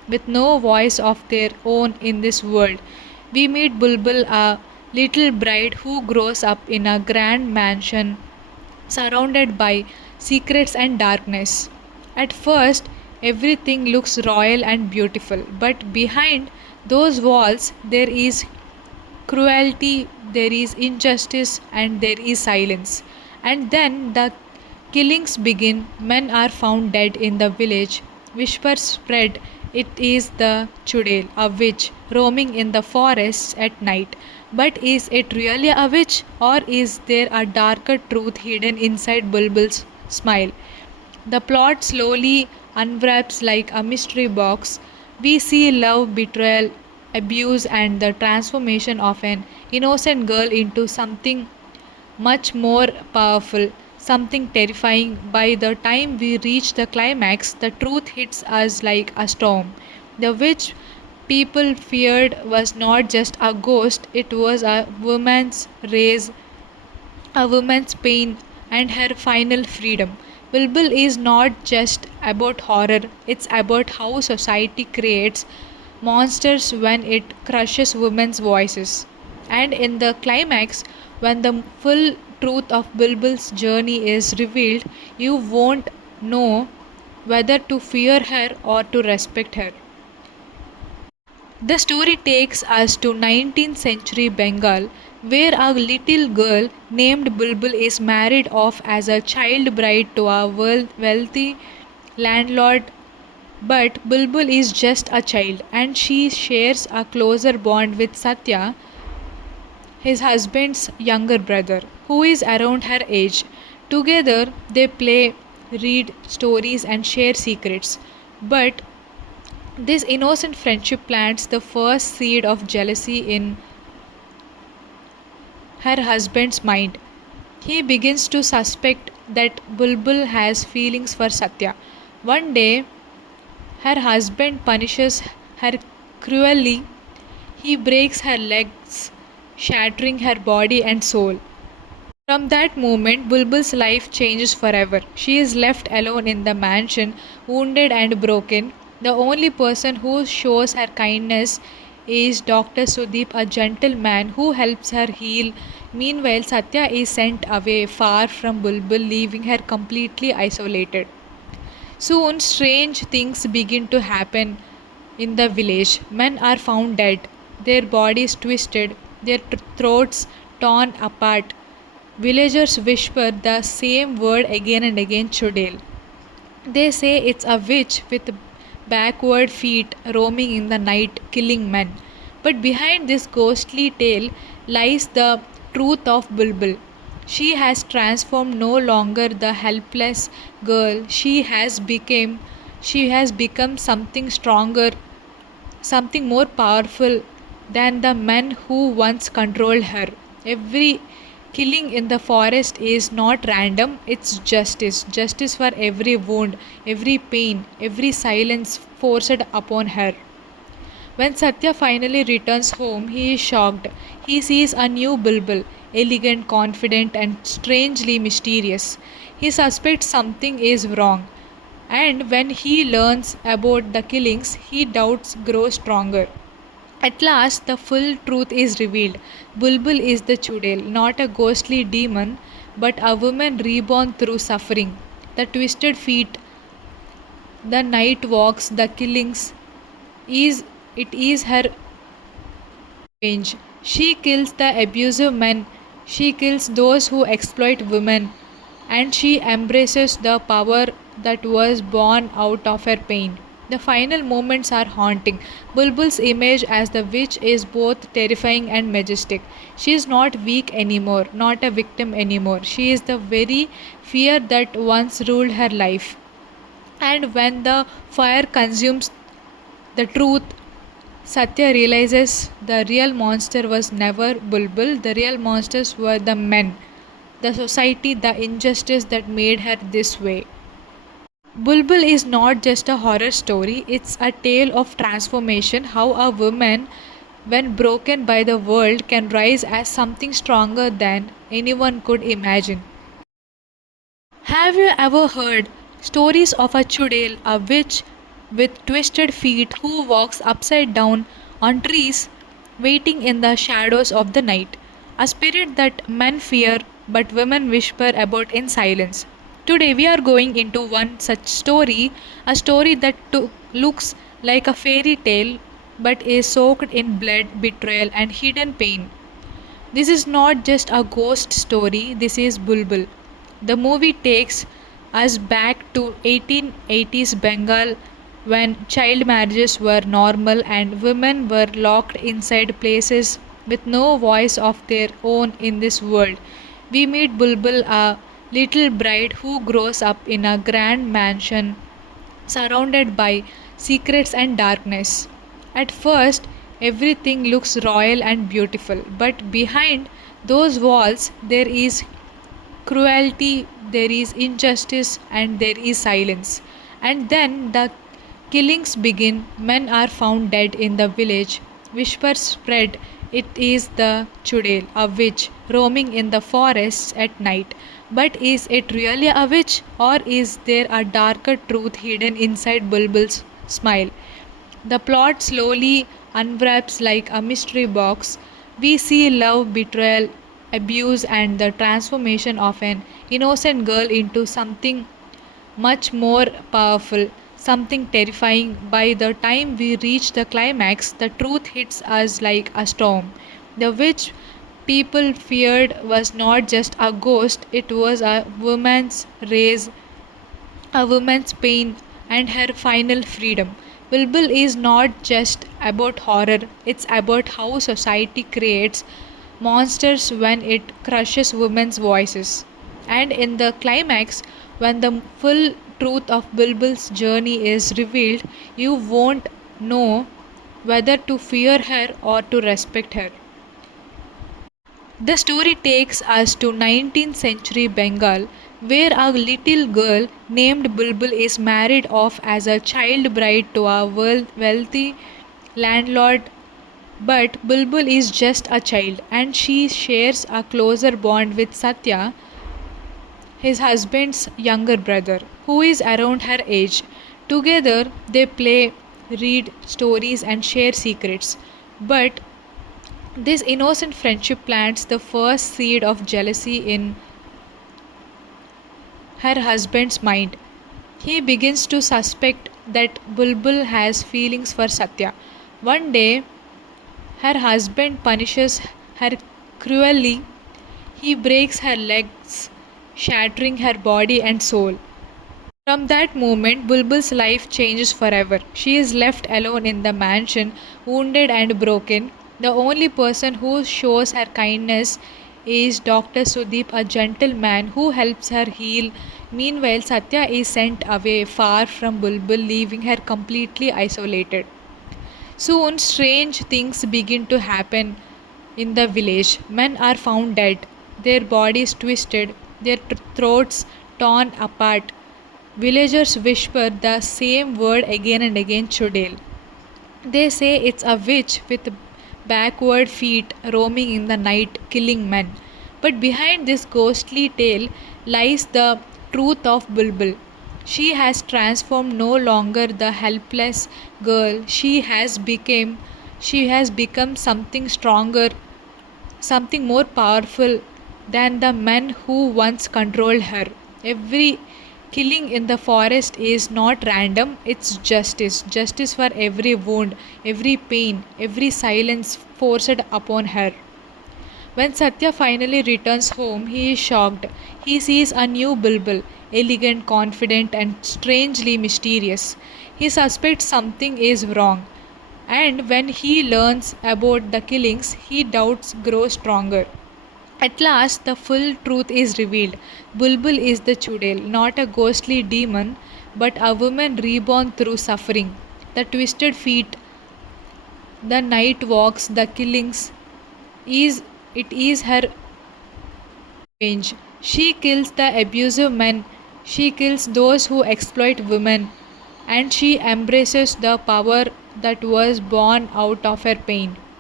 with no voice of their own in this world. We meet Bulbul, a little bride who grows up in a grand mansion surrounded by secrets and darkness. At first, everything looks royal and beautiful, but behind those walls, there is cruelty, there is injustice, and there is silence. And then the killings begin. Men are found dead in the village. Whispers spread. It is the chudel, a witch, roaming in the forests at night. But is it really a witch, or is there a darker truth hidden inside Bulbul's smile? The plot slowly unwraps like a mystery box. We see love, betrayal, abuse, and the transformation of an innocent girl into something much more powerful, something terrifying. By the time we reach the climax, the truth hits us like a storm. The witch people feared was not just a ghost, it was a woman's pain, and her final freedom. Bulbul is not just about horror, it's about how society creates monsters when it crushes women's voices. And in the climax, when the full truth of Bulbul's journey is revealed, you won't know whether to fear her or to respect her. The story takes us to 19th century Bengal, where a little girl named Bulbul is married off as a child bride to a wealthy landlord. But Bulbul is just a child, and she shares a closer bond with Satya, his husband's younger brother, who is around her age. Together they play, read stories, and share secrets. But this innocent friendship plants the first seed of jealousy in her husband's mind. He begins to suspect that Bulbul has feelings for Satya. One day, her husband punishes her cruelly. He breaks her legs, shattering her body and soul. From that moment, Bulbul's life changes forever. She is left alone in the mansion, wounded and broken. The only person who shows her kindness is Dr. Sudeep, a gentleman who helps her heal. Meanwhile, Satya is sent away far from Bulbul, leaving her completely isolated. Soon, strange things begin to happen in the village. Men are found dead, their bodies twisted, their throats torn apart. Villagers whisper the same word again and again, chudel. They say it's a witch with backward feet roaming in the night, killing men. But behind this ghostly tale lies the truth of Bulbul. She has transformed no longer the helpless girl. She has become something stronger, something more powerful than the men who once controlled her. Every killing in the forest is not random, it's justice. Justice for every wound, every pain, every silence forced upon her. When Satya finally returns home, he is shocked. He sees a new Bulbul, elegant, confident, and strangely mysterious. He suspects something is wrong. And when he learns about the killings, his doubts grow stronger. At last, the full truth is revealed. Bulbul is the chudel, not a ghostly demon, but a woman reborn through suffering. The twisted feet, the night walks, the killings, is it is her revenge. She kills the abusive men, she kills those who exploit women, and she embraces the power that was born out of her pain. The final moments are haunting. Bulbul's image as the witch is both terrifying and majestic. She is not weak anymore, not a victim anymore. She is the very fear that once ruled her life. And when the fire consumes the truth, Satya realizes the real monster was never Bulbul, the real monsters were the men, the society, the injustice that made her this way. Bulbul is not just a horror story, it's a tale of transformation, how a woman, when broken by the world, can rise as something stronger than anyone could imagine. Have you ever heard stories of a chudel, a witch with twisted feet who walks upside down on trees, waiting in the shadows of the night. A spirit that men fear but women whisper about in silence. Today we are going into one such story, a story that looks like a fairy tale but is soaked in blood, betrayal, and hidden pain. This is not just a ghost story, this is Bulbbul. The movie takes us back to 1880s Bengal when child marriages were normal and women were locked inside places with no voice of their own in this world. We meet Bulbul, a little bride who grows up in a grand mansion surrounded by secrets and darkness. At first, everything looks royal and beautiful, but behind those walls, there is cruelty, there is injustice, and there is silence. And then the killings begin. Men are found dead in the village. Whispers spread. It is the chudel, a witch, roaming in the forests at night. But is it really a witch, or is there a darker truth hidden inside Bulbul's smile? The plot slowly unwraps like a mystery box. We see love, betrayal, abuse, and the transformation of an innocent girl into something much more powerful, something terrifying. By the time we reach the climax, the truth hits us like a storm. The witch people feared was not just a ghost, it was a woman's race, a woman's pain, and her final freedom. Bulbul is not just about horror, it's about how society creates monsters when it crushes women's voices. And in the climax, when the full truth of Bulbul's journey is revealed, you won't know whether to fear her or to respect her. The story takes us to 19th century Bengal, where a little girl named Bulbul is married off as a child bride to a wealthy landlord. But Bulbul is just a child and she shares a closer bond with Satya, his husband's younger brother, who is around her age. Together they play, read stories, and share secrets. But this innocent friendship plants the first seed of jealousy in her husband's mind. He begins to suspect that Bulbul has feelings for Satya. One day, her husband punishes her cruelly. He breaks her legs, shattering her body and soul. From that moment, Bulbul's life changes forever. She is left alone in the mansion, wounded and broken. The only person who shows her kindness is Dr. Sudeep, a gentleman who helps her heal. Meanwhile, Satya is sent away far from Bulbul, leaving her completely isolated. Soon, strange things begin to happen in the village. Men are found dead, their bodies twisted, their throats torn apart. Villagers whisper the same word again and again, chudel. They say it's a witch with backward feet roaming in the night, killing men. But behind this ghostly tale lies the truth of Bulbul. She has transformed no longer the helpless girl. She has become something stronger, something more powerful than the men who once controlled her. Every killing in the forest is not random, it's justice. Justice for every wound, every pain, every silence forced upon her. When Satya finally returns home, he is shocked. He sees a new Bulbul, elegant, confident, and strangely mysterious. He suspects something is wrong. And when he learns about the killings, his doubts grow stronger. At last, the full truth is revealed. Bulbul is the chudel, not a ghostly demon, but a woman reborn through suffering. The twisted feet, the night walks, the killings, is it is her revenge. She kills the abusive men, she kills those who exploit women, and she embraces the power that was born out of her pain.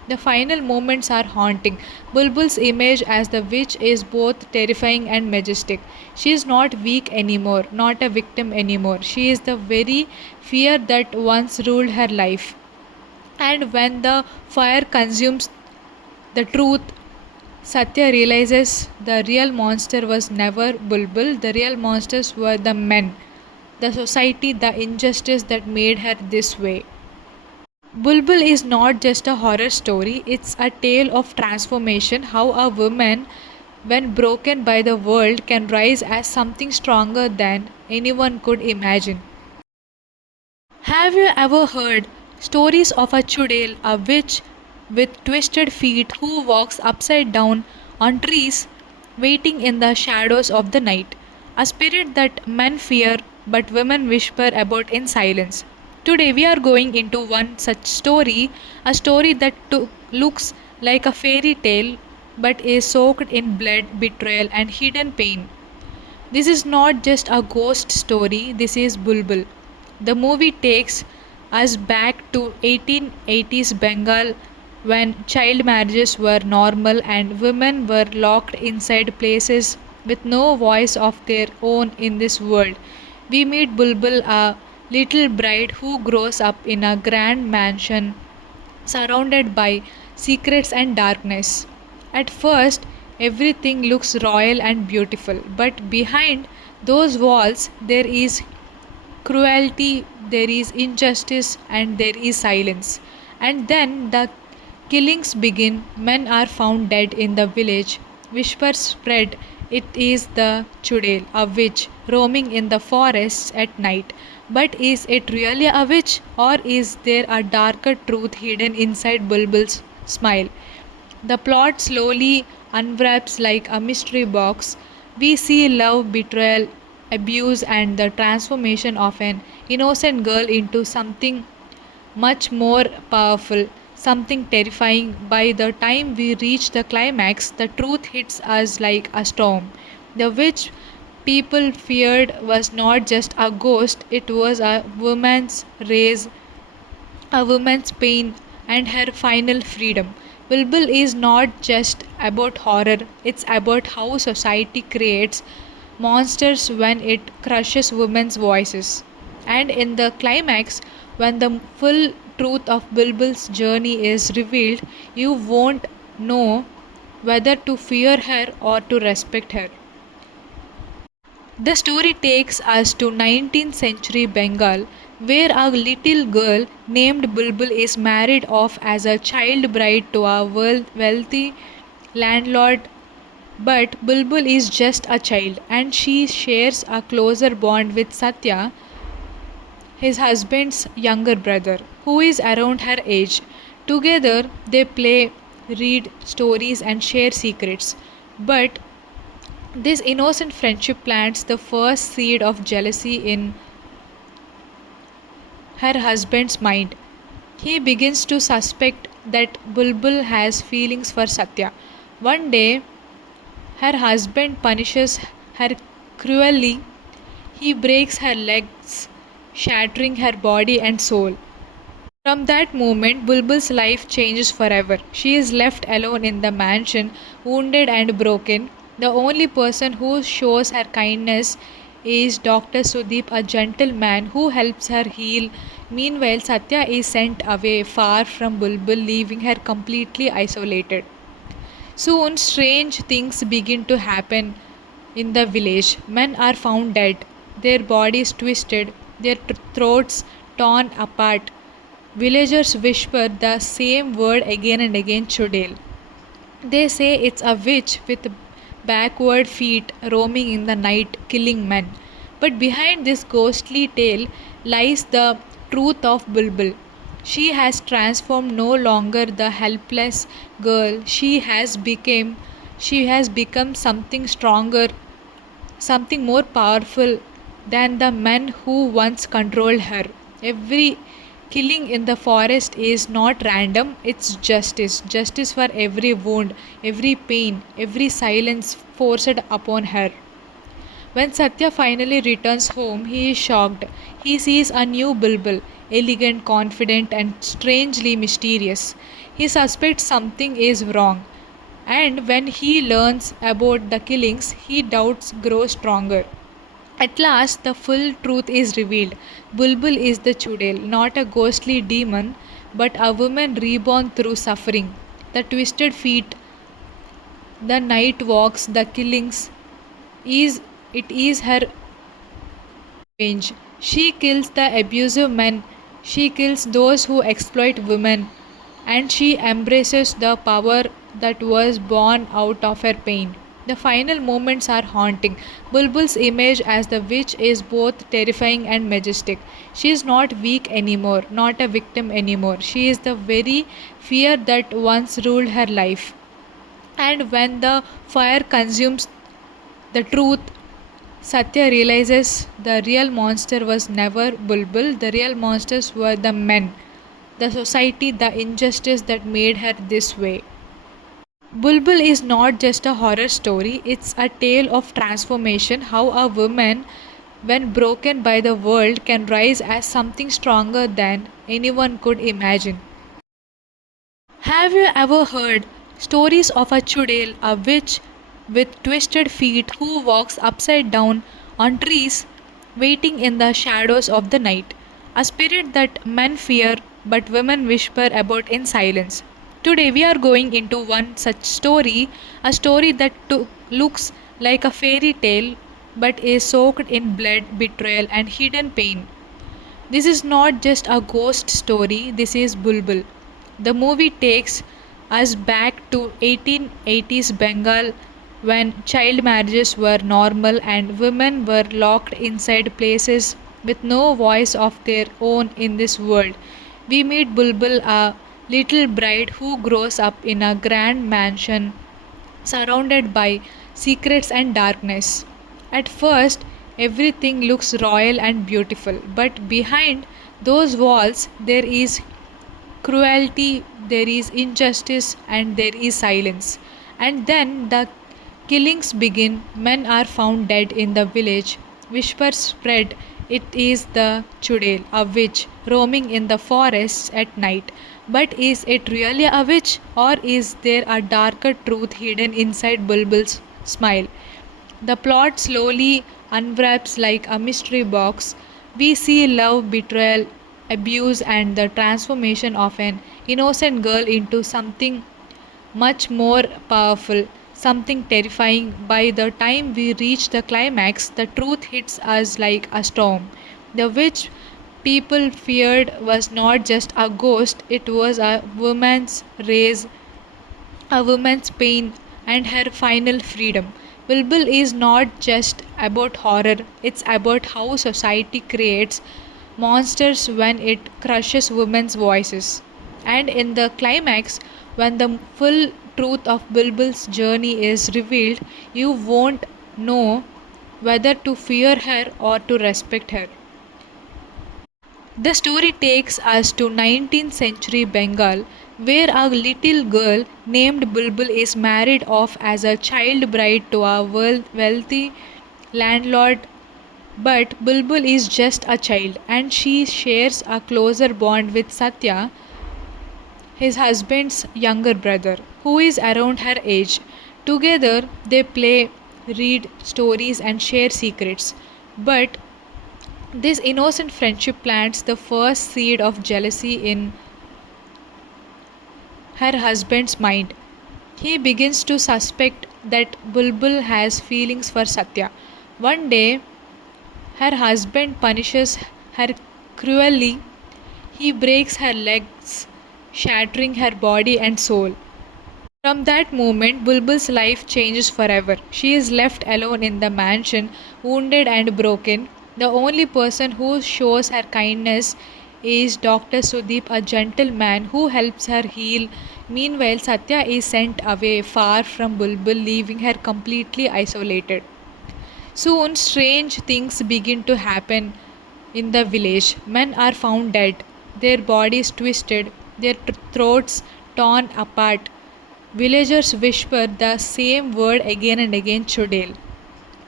The final moments are haunting. Bulbul's image as the witch is both terrifying and majestic. She is not weak anymore, not a victim anymore. She is the very fear that once ruled her life. And when the fire consumes the truth, Satya realizes the real monster was never Bulbul, the real monsters were the men, the society, the injustice that made her this way. Bulbul is not just a horror story, it's a tale of transformation, how a woman, when broken by the world, can rise as something stronger than anyone could imagine. Have you ever heard stories of a chudel, a witch with twisted feet who walks upside down on trees, waiting in the shadows of the night? A spirit that men fear but women whisper about in silence. Today we are going into one such story, a story that looks like a fairy tale but is soaked in blood, betrayal, and hidden pain. This is not just a ghost story, this is Bulbul. The movie takes us back to 1880s Bengal when child marriages were normal and women were locked inside places with no voice of their own in this world. We meet Bulbul, a little bride who grows up in a grand mansion surrounded by secrets and darkness. At first, everything looks royal and beautiful, but behind those walls, there is cruelty, there is injustice, and there is silence. And then the killings begin. Men are found dead in the village. Whispers spread. It is the chudel, a witch, roaming in the forests at night. But is it really a witch, or is there a darker truth hidden inside Bulbul's smile? The plot slowly unwraps like a mystery box. We see love, betrayal, abuse, and the transformation of an innocent girl into something much more powerful, something terrifying. By the time we reach the climax, the truth hits us like a storm. The witch people feared was not just a ghost, it was a woman's race, a woman's pain, and her final freedom. Bulbul is not just about horror, it's about how society creates monsters when it crushes women's voices. And in the climax, when the full truth of Bulbul's journey is revealed, you won't know whether to fear her or to respect her. The story takes us to 19th century Bengal, where a little girl named Bulbul is married off as a child bride to a wealthy landlord. But Bulbul is just a child and she shares a closer bond with Satya, his husband's younger brother, who is around her age. Together they play, read stories, and share secrets. But this innocent friendship plants the first seed of jealousy in her husband's mind. He begins to suspect that Bulbul has feelings for Satya. One day, her husband punishes her cruelly. He breaks her legs, shattering her body and soul. From that moment, Bulbul's life changes forever. She is left alone in the mansion, wounded and broken. The only person who shows her kindness is Dr. Sudeep, a gentleman who helps her heal. Meanwhile, Satya is sent away far from Bulbul, leaving her completely isolated. Soon, strange things begin to happen in the village. Men are found dead, their bodies twisted, their throats torn apart. Villagers whisper the same word again and again, chudel. They say it's a witch with backward feet roaming in the night, killing men. But behind this ghostly tale lies the truth of Bulbul. She has transformed, no longer the helpless girl. She has become something stronger, something more powerful than the men who once controlled her. Every killing in the forest is not random, it's justice. Justice for every wound, every pain, every silence forced upon her. When Satya finally returns home, he is shocked. He sees a new Bulbbul, elegant, confident, and strangely mysterious. He suspects something is wrong, and when he learns about the killings, his doubts grow stronger. At last, the full truth is revealed. Bulbul is the chudel, not a ghostly demon, but a woman reborn through suffering. The twisted feet, the night walks, the killings, is it is her revenge. She kills the abusive men, she kills those who exploit women, and she embraces the power that was born out of her pain. The final moments are haunting. Bulbul's image as the witch is both terrifying and majestic. She is not weak anymore, not a victim anymore. She is the very fear that once ruled her life. And when the fire consumes the truth, Satya realizes the real monster was never Bulbul, the real monsters were the men, the society, the injustice that made her this way. Bulbul is not just a horror story, it's a tale of transformation, how a woman, when broken by the world, can rise as something stronger than anyone could imagine. Have you ever heard stories of a chudel, a witch with twisted feet who walks upside down on trees, waiting in the shadows of the night? A spirit that men fear but women whisper about in silence. Today we are going into one such story, a story that looks like a fairy tale but is soaked in blood, betrayal, and hidden pain. This is not just a ghost story, this is Bulbul. The movie takes us back to 1880s Bengal when child marriages were normal and women were locked inside places with no voice of their own in this world. We meet Bulbul, a little bride who grows up in a grand mansion surrounded by secrets and darkness. At first, everything looks royal and beautiful, but behind those walls, there is cruelty, there is injustice, and there is silence. And then the killings begin. Men are found dead in the village. Whispers spread. It is the chudel, a witch, roaming in the forests at night. But is it really a witch, or is there a darker truth hidden inside Bulbul's smile? The plot slowly unwraps like a mystery box. We see love, betrayal, abuse, and the transformation of an innocent girl into something much more powerful, something terrifying. By the time we reach the climax, the truth hits us like a storm. The witch people feared was not just a ghost, it was a woman's race, a woman's pain, and her final freedom. Bulbul is not just about horror, it's about how society creates monsters when it crushes women's voices. And in the climax, when the full truth of Bulbul's journey is revealed, you won't know whether to fear her or to respect her. The story takes us to 19th century Bengal, where a little girl named Bulbul is married off as a child bride to a wealthy landlord. But Bulbul is just a child and she shares a closer bond with Satya, his husband's younger brother, who is around her age. Together they play, read stories, and share secrets. But this innocent friendship plants the first seed of jealousy in her husband's mind. He begins to suspect that Bulbul has feelings for Satya. One day, her husband punishes her cruelly. He breaks her legs, shattering her body and soul. From that moment, Bulbul's life changes forever. She is left alone in the mansion, wounded and broken. The only person who shows her kindness is Dr. Sudeep, a gentleman who helps her heal. Meanwhile, Satya is sent away far from Bulbul, leaving her completely isolated. Soon, strange things begin to happen in the village. Men are found dead, their bodies twisted, their throats torn apart. Villagers whisper the same word again and again, chudel.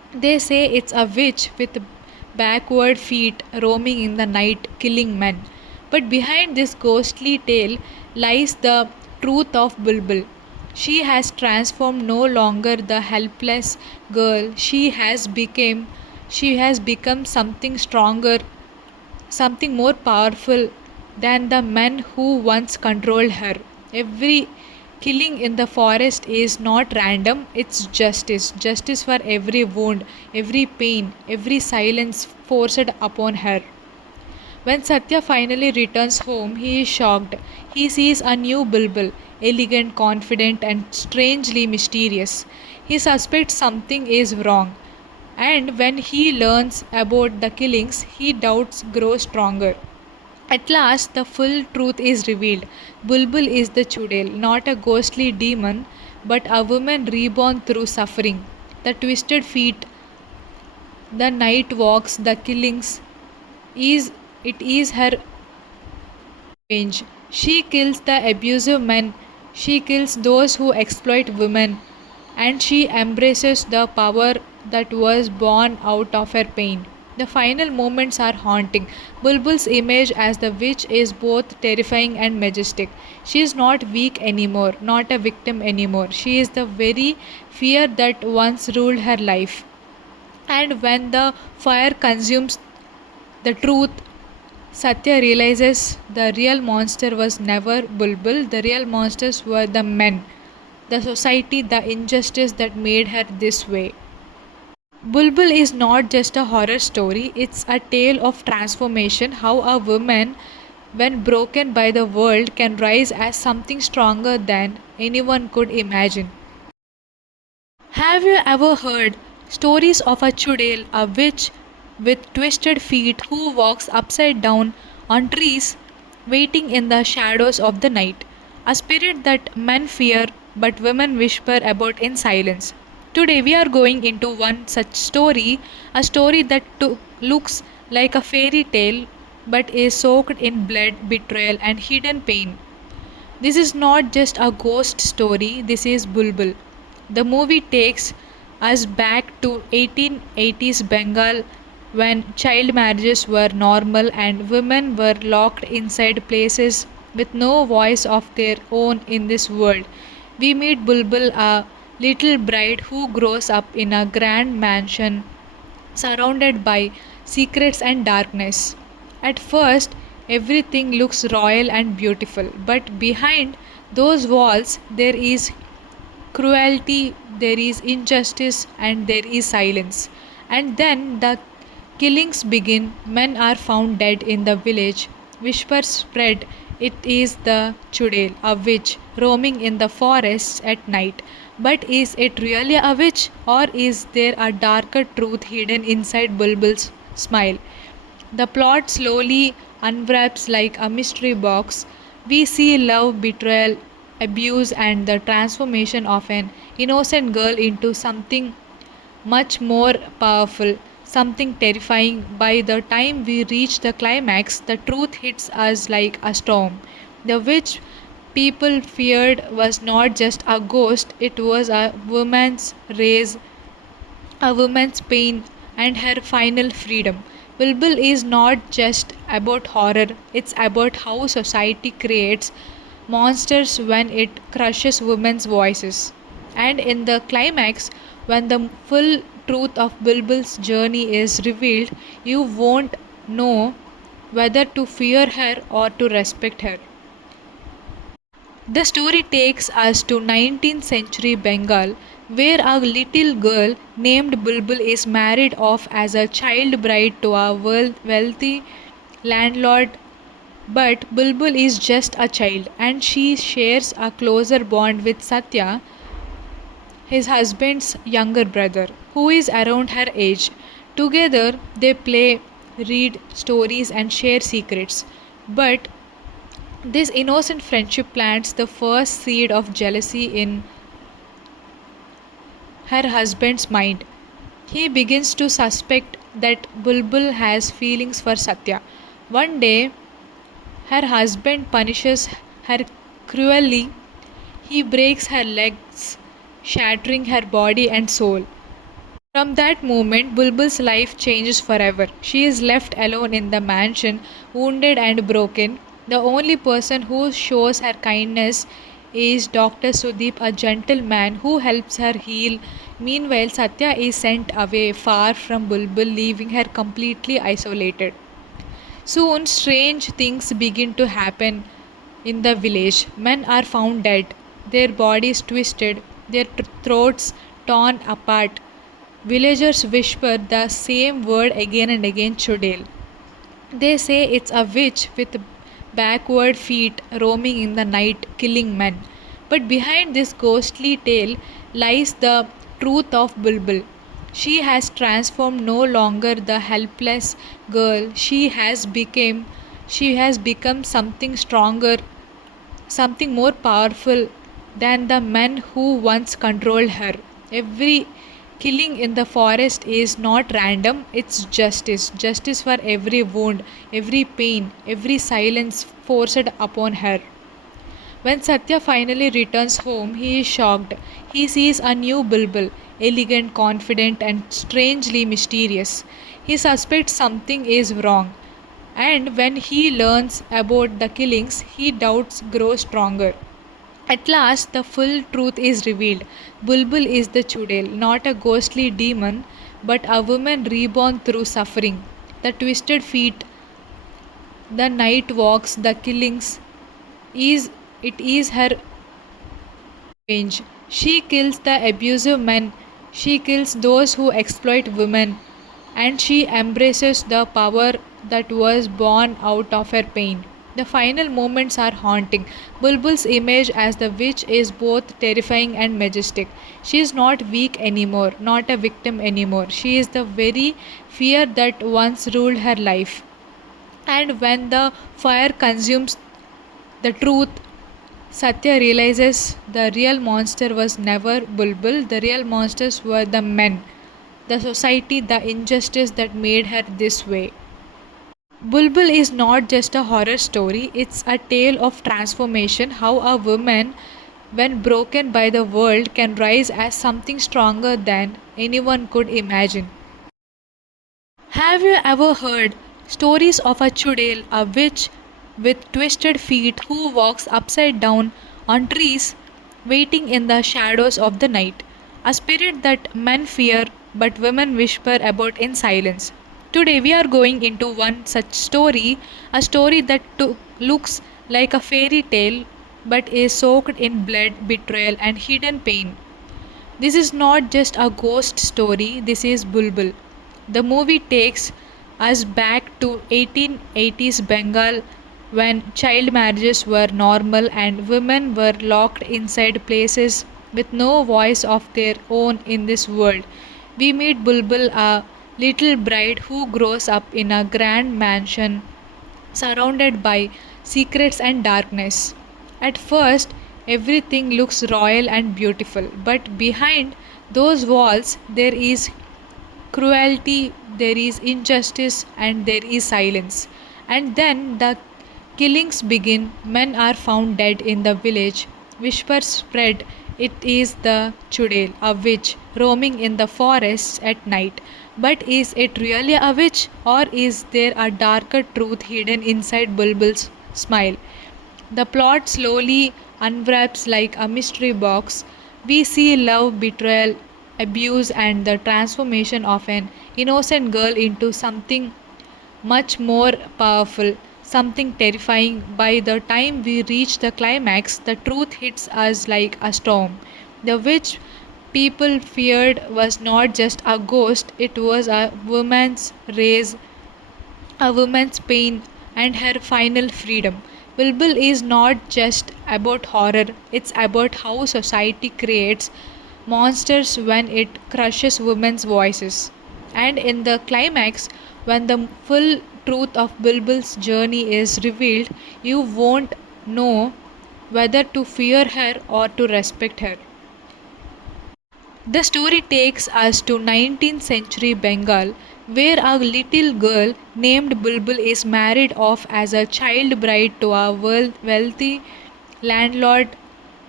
They say it's a witch with backward feet roaming in the night, killing men. But behind this ghostly tale lies the truth of Bulbul. She has transformed no longer the helpless girl. She has become something stronger, something more powerful than the men who once controlled her. Every killing in the forest is not random, it's justice. Justice for every wound, every pain, every silence forced upon her. When Satya finally returns home, he is shocked. He sees a new Bulbul, elegant, confident, and strangely mysterious. He suspects something is wrong. And when he learns about the killings, his doubts grow stronger. At last, the full truth is revealed. Bulbul is the chudel, not a ghostly demon, but a woman reborn through suffering. The twisted feet, the night walks, the killings, is it is her revenge. She kills the abusive men, she kills those who exploit women, and she embraces the power that was born out of her pain. The final moments are haunting. Bulbul's image as the witch is both terrifying and majestic. She is not weak anymore, not a victim anymore. She is the very fear that once ruled her life. And when the fire consumes the truth, Satya realizes the real monster was never Bulbul, the real monsters were the men, the society, the injustice that made her this way. Bulbul is not just a horror story, it's a tale of transformation, how a woman, when broken by the world, can rise as something stronger than anyone could imagine. Have you ever heard stories of a chudel, a witch with twisted feet who walks upside down on trees, waiting in the shadows of the night? A spirit that men fear but women whisper about in silence. Today we are going into one such story, a story that looks like a fairy tale but is soaked in blood, betrayal, and hidden pain. This is not just a ghost story, this is Bulbul. The movie takes us back to 1880s Bengal when child marriages were normal and women were locked inside places with no voice of their own in this world. We meet Bulbul, a little bride who grows up in a grand mansion surrounded by secrets and darkness. At first, everything looks royal and beautiful, but behind those walls, there is cruelty, there is injustice, and there is silence. And then the killings begin. Men are found dead in the village. Whispers spread. It is the chudel, a witch, roaming in the forests at night. But is it really a witch, or is there a darker truth hidden inside Bulbul's smile? The plot slowly unwraps like a mystery box. We see love, betrayal, abuse, and the transformation of an innocent girl into something much more powerful, something terrifying. By the time we reach the climax, the truth hits us like a storm. The witch people feared was not just a ghost, it was a woman's race, a woman's pain, and her final freedom. Bulbul is not just about horror, it's about how society creates monsters when it crushes women's voices. And in the climax, when the full truth of Bulbul's journey is revealed, you won't know whether to fear her or to respect her. The story takes us to 19th century Bengal, where a little girl named Bulbul is married off as a child bride to a wealthy landlord. But Bulbul is just a child and she shares a closer bond with Satya, his husband's younger brother, who is around her age. Together they play, read stories, and share secrets. But this innocent friendship plants the first seed of jealousy in her husband's mind. He begins to suspect that Bulbul has feelings for Satya. One day, her husband punishes her cruelly. He breaks her legs, shattering her body and soul. From that moment, Bulbul's life changes forever. She is left alone in the mansion, wounded and broken. The only person who shows her kindness is Dr. Sudeep, a gentleman who helps her heal. Meanwhile, Satya is sent away far from Bulbul, leaving her completely isolated. Soon, strange things begin to happen in the village. Men are found dead, their bodies twisted, their throats torn apart. Villagers whisper the same word again and again, chudel. They say it's a witch with backward feet roaming in the night, killing men. But behind this ghostly tale lies the truth of Bulbul. She has transformed no longer the helpless girl. She has become something stronger, something more powerful than the men who once controlled her. Every killing in the forest is not random, it's justice. Justice for every wound, every pain, every silence forced upon her. When Satya finally returns home, he is shocked. He sees a new Bulbul, elegant, confident, and strangely mysterious. He suspects something is wrong. And when he learns about the killings, his doubts grow stronger. At last, the full truth is revealed. Bulbul is the chudel, not a ghostly demon, but a woman reborn through suffering. The twisted feet, the night walks, the killings, is it is her revenge. She kills the abusive men, she kills those who exploit women, and she embraces the power that was born out of her pain. The final moments are haunting. Bulbul's image as the witch is both terrifying and majestic. She is not weak anymore, not a victim anymore. She is the very fear that once ruled her life. And when the fire consumes the truth, Satya realizes the real monster was never Bulbul, the real monsters were the men, the society, the injustice that made her this way. Bulbul is not just a horror story, it's a tale of transformation, how a woman, when broken by the world, can rise as something stronger than anyone could imagine. Have you ever heard stories of a chudel, a witch with twisted feet who walks upside down on trees, waiting in the shadows of the night? A spirit that men fear but women whisper about in silence. Today we are going into one such story, a story that looks like a fairy tale but is soaked in blood, betrayal, and hidden pain. This is not just a ghost story, this is Bulbul. The movie takes us back to 1880s Bengal when child marriages were normal and women were locked inside places with no voice of their own in this world. We meet Bulbul, a little bride who grows up in a grand mansion surrounded by secrets and darkness. At first, everything looks royal and beautiful, but behind those walls, there is cruelty, there is injustice, and there is silence. And then the killings begin. Men are found dead in the village. Whispers spread. It is the chudel, a witch, roaming in the forests at night. But is it really a witch, or is there a darker truth hidden inside Bulbul's smile? The plot slowly unwraps like a mystery box. We see love, betrayal, abuse, and the transformation of an innocent girl into something much more powerful, something terrifying. By the time we reach the climax, the truth hits us like a storm. The witch people feared was not just a ghost, it was a woman's pain, and her final freedom. Bulbul is not just about horror, it's about how society creates monsters when it crushes women's voices. And in the climax, when the full truth of Bulbul's journey is revealed, you won't know whether to fear her or to respect her. The story takes us to 19th century Bengal, where a little girl named Bulbul is married off as a child bride to a wealthy landlord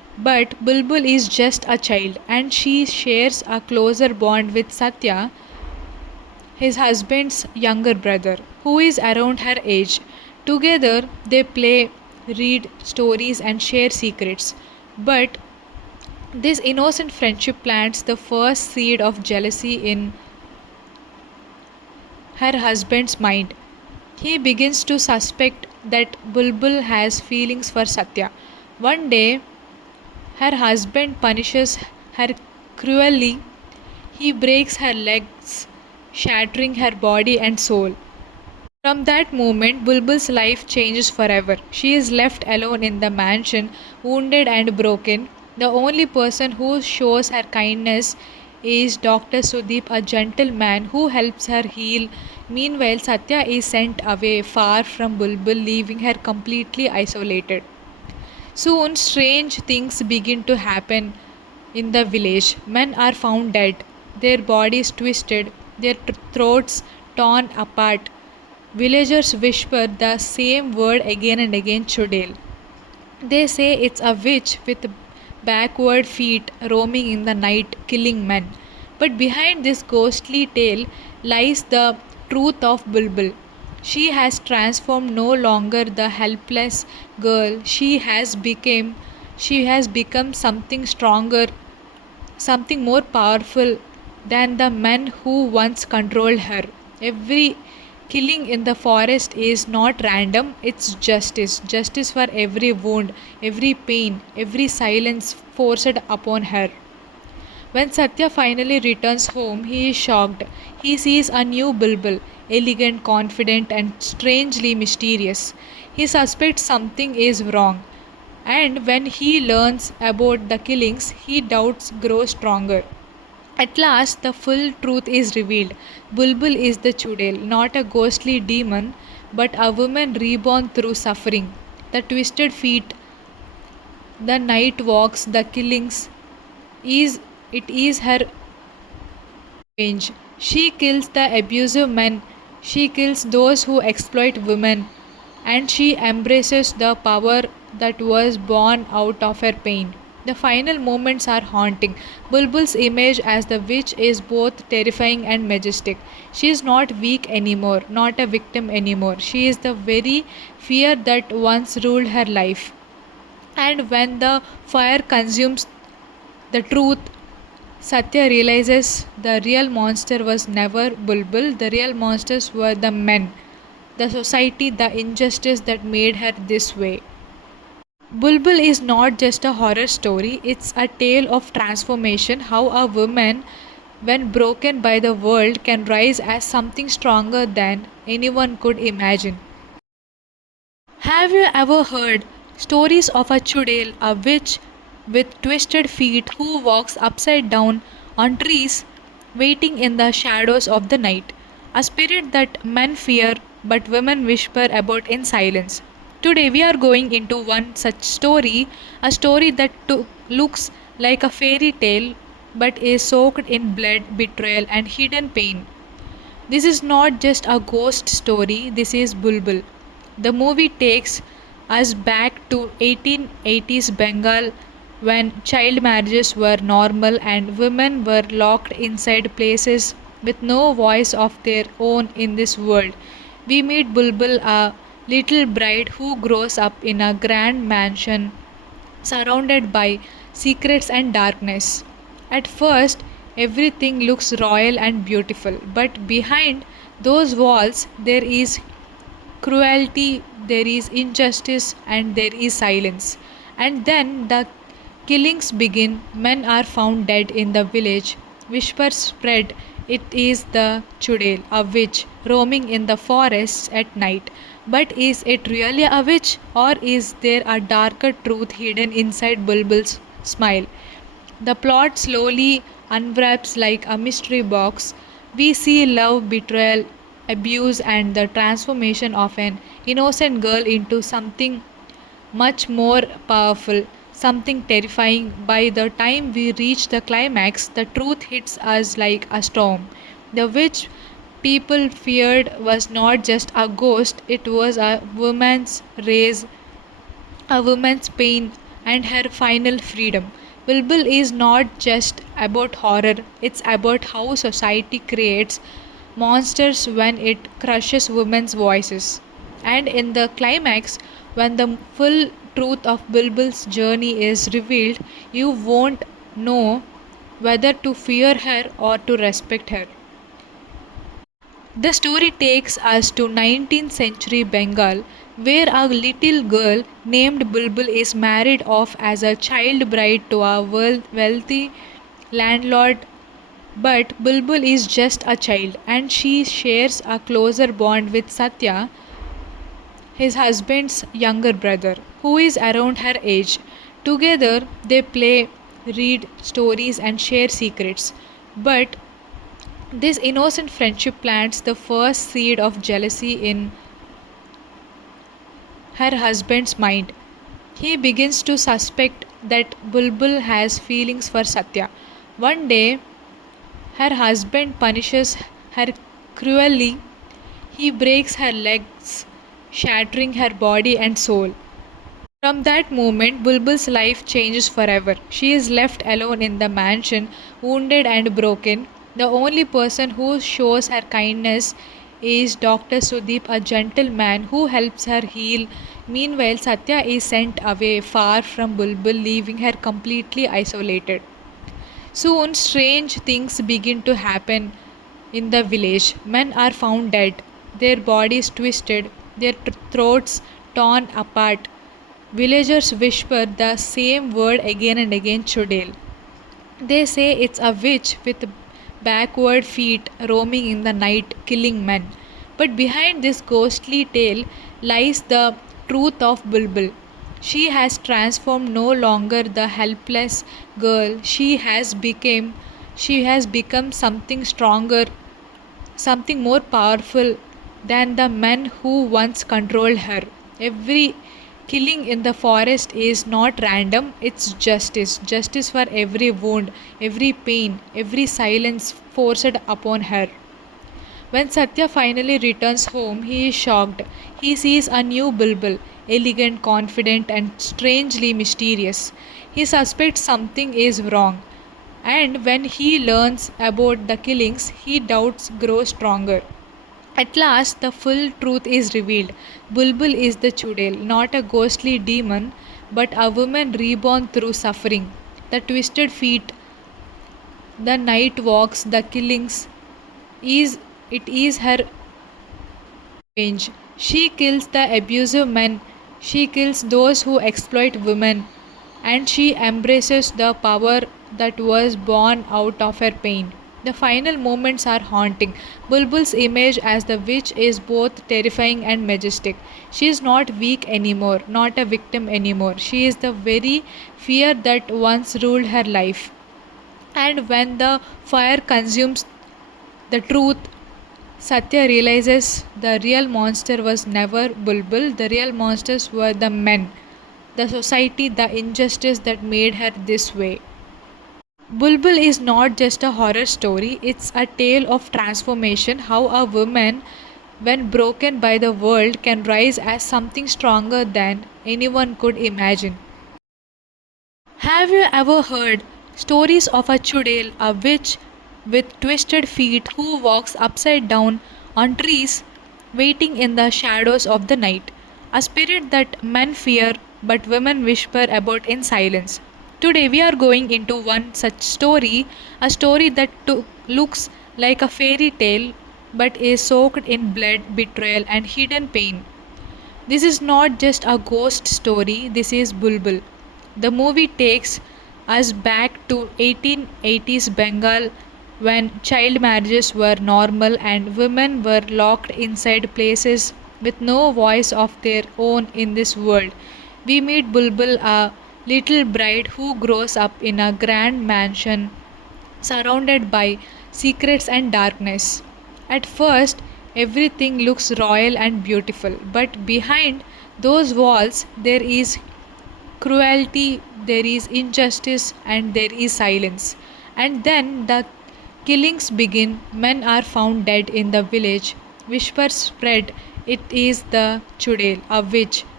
But Bulbul is just a child and she shares a closer bond with Satya, his husband's younger brother, who is around her age. Together they play, read stories, and share secrets. But this innocent friendship plants the first seed of jealousy in her husband's mind. He begins to suspect that Bulbul has feelings for Satya. One day, her husband punishes her cruelly. He breaks her legs, shattering her body and soul. From that moment, Bulbul's life changes forever. She is left alone in the mansion, wounded and broken. The only person who shows her kindness is Dr. Sudeep, a gentleman who helps her heal. Meanwhile, Satya is sent away far from Bulbul, leaving her completely isolated. Soon, strange things begin to happen in the village. Men are found dead, their bodies twisted, their throats torn apart. Villagers whisper the same word again and again, chudel. They say it's a witch with backward feet roaming in the night, killing men. But behind this ghostly tale lies the truth of Bulbul. She has transformed no longer the helpless girl. She has become something stronger, something more powerful than the men who once controlled her. Every killing in the forest is not random, it's justice. Justice for every wound, every pain, every silence forced upon her. When Satya finally returns home, he is shocked. He sees a new Bulbul, elegant, confident, and strangely mysterious. He suspects something is wrong. And when he learns about the killings, his doubts grow stronger. At last, the full truth is revealed. Bulbul is the chudel, not a ghostly demon, but a woman reborn through suffering. The twisted feet, the night walks, the killings, is it is her revenge. She kills the abusive men, she kills those who exploit women, and she embraces the power that was born out of her pain. The final moments are haunting. Bulbul's image as the witch is both terrifying and majestic. She is not weak anymore, not a victim anymore. She is the very fear that once ruled her life. And when the fire consumes the truth, Satya realizes the real monster was never Bulbul, the real monsters were the men, the society, the injustice that made her this way. Bulbul is not just a horror story, it's a tale of transformation, how a woman, when broken by the world, can rise as something stronger than anyone could imagine. Have you ever heard stories of a chudel, a witch with twisted feet who walks upside down on trees, waiting in the shadows of the night? A spirit that men fear but women whisper about in silence. Today we are going into one such story, a story that looks like a fairy tale but is soaked in blood, betrayal, and hidden pain. This is not just a ghost story, this is Bulbul. The movie takes us back to 1880s Bengal when child marriages were normal and women were locked inside places with no voice of their own in this world. We meet Bulbul, a little bride who grows up in a grand mansion surrounded by secrets and darkness. At first, everything looks royal and beautiful, but behind those walls, there is cruelty, there is injustice, and there is silence. And then the killings begin. Men are found dead in the village. Whispers spread. It is the chudel, a witch, roaming in the forests at night. But is it really a witch, or is there a darker truth hidden inside Bulbul's smile? The plot slowly unwraps like a mystery box. We see love, betrayal, abuse, and the transformation of an innocent girl into something much more powerful, something terrifying. By the time we reach the climax, the truth hits us like a storm. The witch people feared was not just a ghost, it was a woman's pain, and her final freedom. Bulbul is not just about horror, it's about how society creates monsters when it crushes women's voices. And in the climax, when the full truth of Bulbul's journey is revealed, you won't know whether to fear her or to respect her. The story takes us to 19th century Bengal, where a little girl named Bulbul is married off as a child bride to a wealthy landlord. But Bulbul is just a child and she shares a closer bond with Satya, his husband's younger brother, who is around her age. Together they play, read stories, and share secrets. But this innocent friendship plants the first seed of jealousy in her husband's mind. He begins to suspect that Bulbul has feelings for Satya. One day, her husband punishes her cruelly. He breaks her legs, shattering her body and soul. From that moment, Bulbul's life changes forever. She is left alone in the mansion, wounded and broken. The only person who shows her kindness is Dr. Sudeep, a gentleman who helps her heal. Meanwhile, Satya is sent away far from Bulbul, leaving her completely isolated. Soon, strange things begin to happen in the village. Men are found dead, their bodies twisted, their throats torn apart. Villagers whisper the same word again and again, chudel. They say it's a witch with backward feet roaming in the night, killing men. But behind this ghostly tale lies the truth of Bulbul. She has transformed no longer the helpless girl. She has become something stronger, something more powerful than the men who once controlled her. Every killing in the forest is not random, it's justice. Justice for every wound, every pain, every silence forced upon her. When Satya finally returns home, he is shocked. He sees a new Bulbul, elegant, confident, and strangely mysterious. He suspects something is wrong, and when he learns about the killings, his doubts grow stronger. At last, the full truth is revealed. Bulbul is the chudel, not a ghostly demon, but a woman reborn through suffering. The twisted feet, the night walks, the killings, is it is her revenge. She kills the abusive men, she kills those who exploit women, and she embraces the power that was born out of her pain. The final moments are haunting. Bulbul's image as the witch is both terrifying and majestic. She is not weak anymore, not a victim anymore. She is the very fear that once ruled her life. And when the fire consumes the truth, Satya realizes the real monster was never Bulbul, the real monsters were the men, the society, the injustice that made her this way. Bulbul is not just a horror story, it's a tale of transformation, how a woman, when broken by the world, can rise as something stronger than anyone could imagine. Have you ever heard stories of a chudel, a witch with twisted feet who walks upside down on trees, waiting in the shadows of the night? A spirit that men fear but women whisper about in silence. Today we are going into one such story, a story that looks like a fairy tale but is soaked in blood, betrayal, and hidden pain. This is not just a ghost story, this is Bulbul. The movie takes us back to 1880s Bengal when child marriages were normal and women were locked inside places with no voice of their own in this world. We meet Bulbul, a little bride who grows up in a grand mansion surrounded by secrets and darkness. At first, everything looks royal and beautiful, but behind those walls, there is cruelty, there is injustice, and there is silence. And then the killings begin. Men are found dead in the village. Whispers spread. It is the chudel, a witch.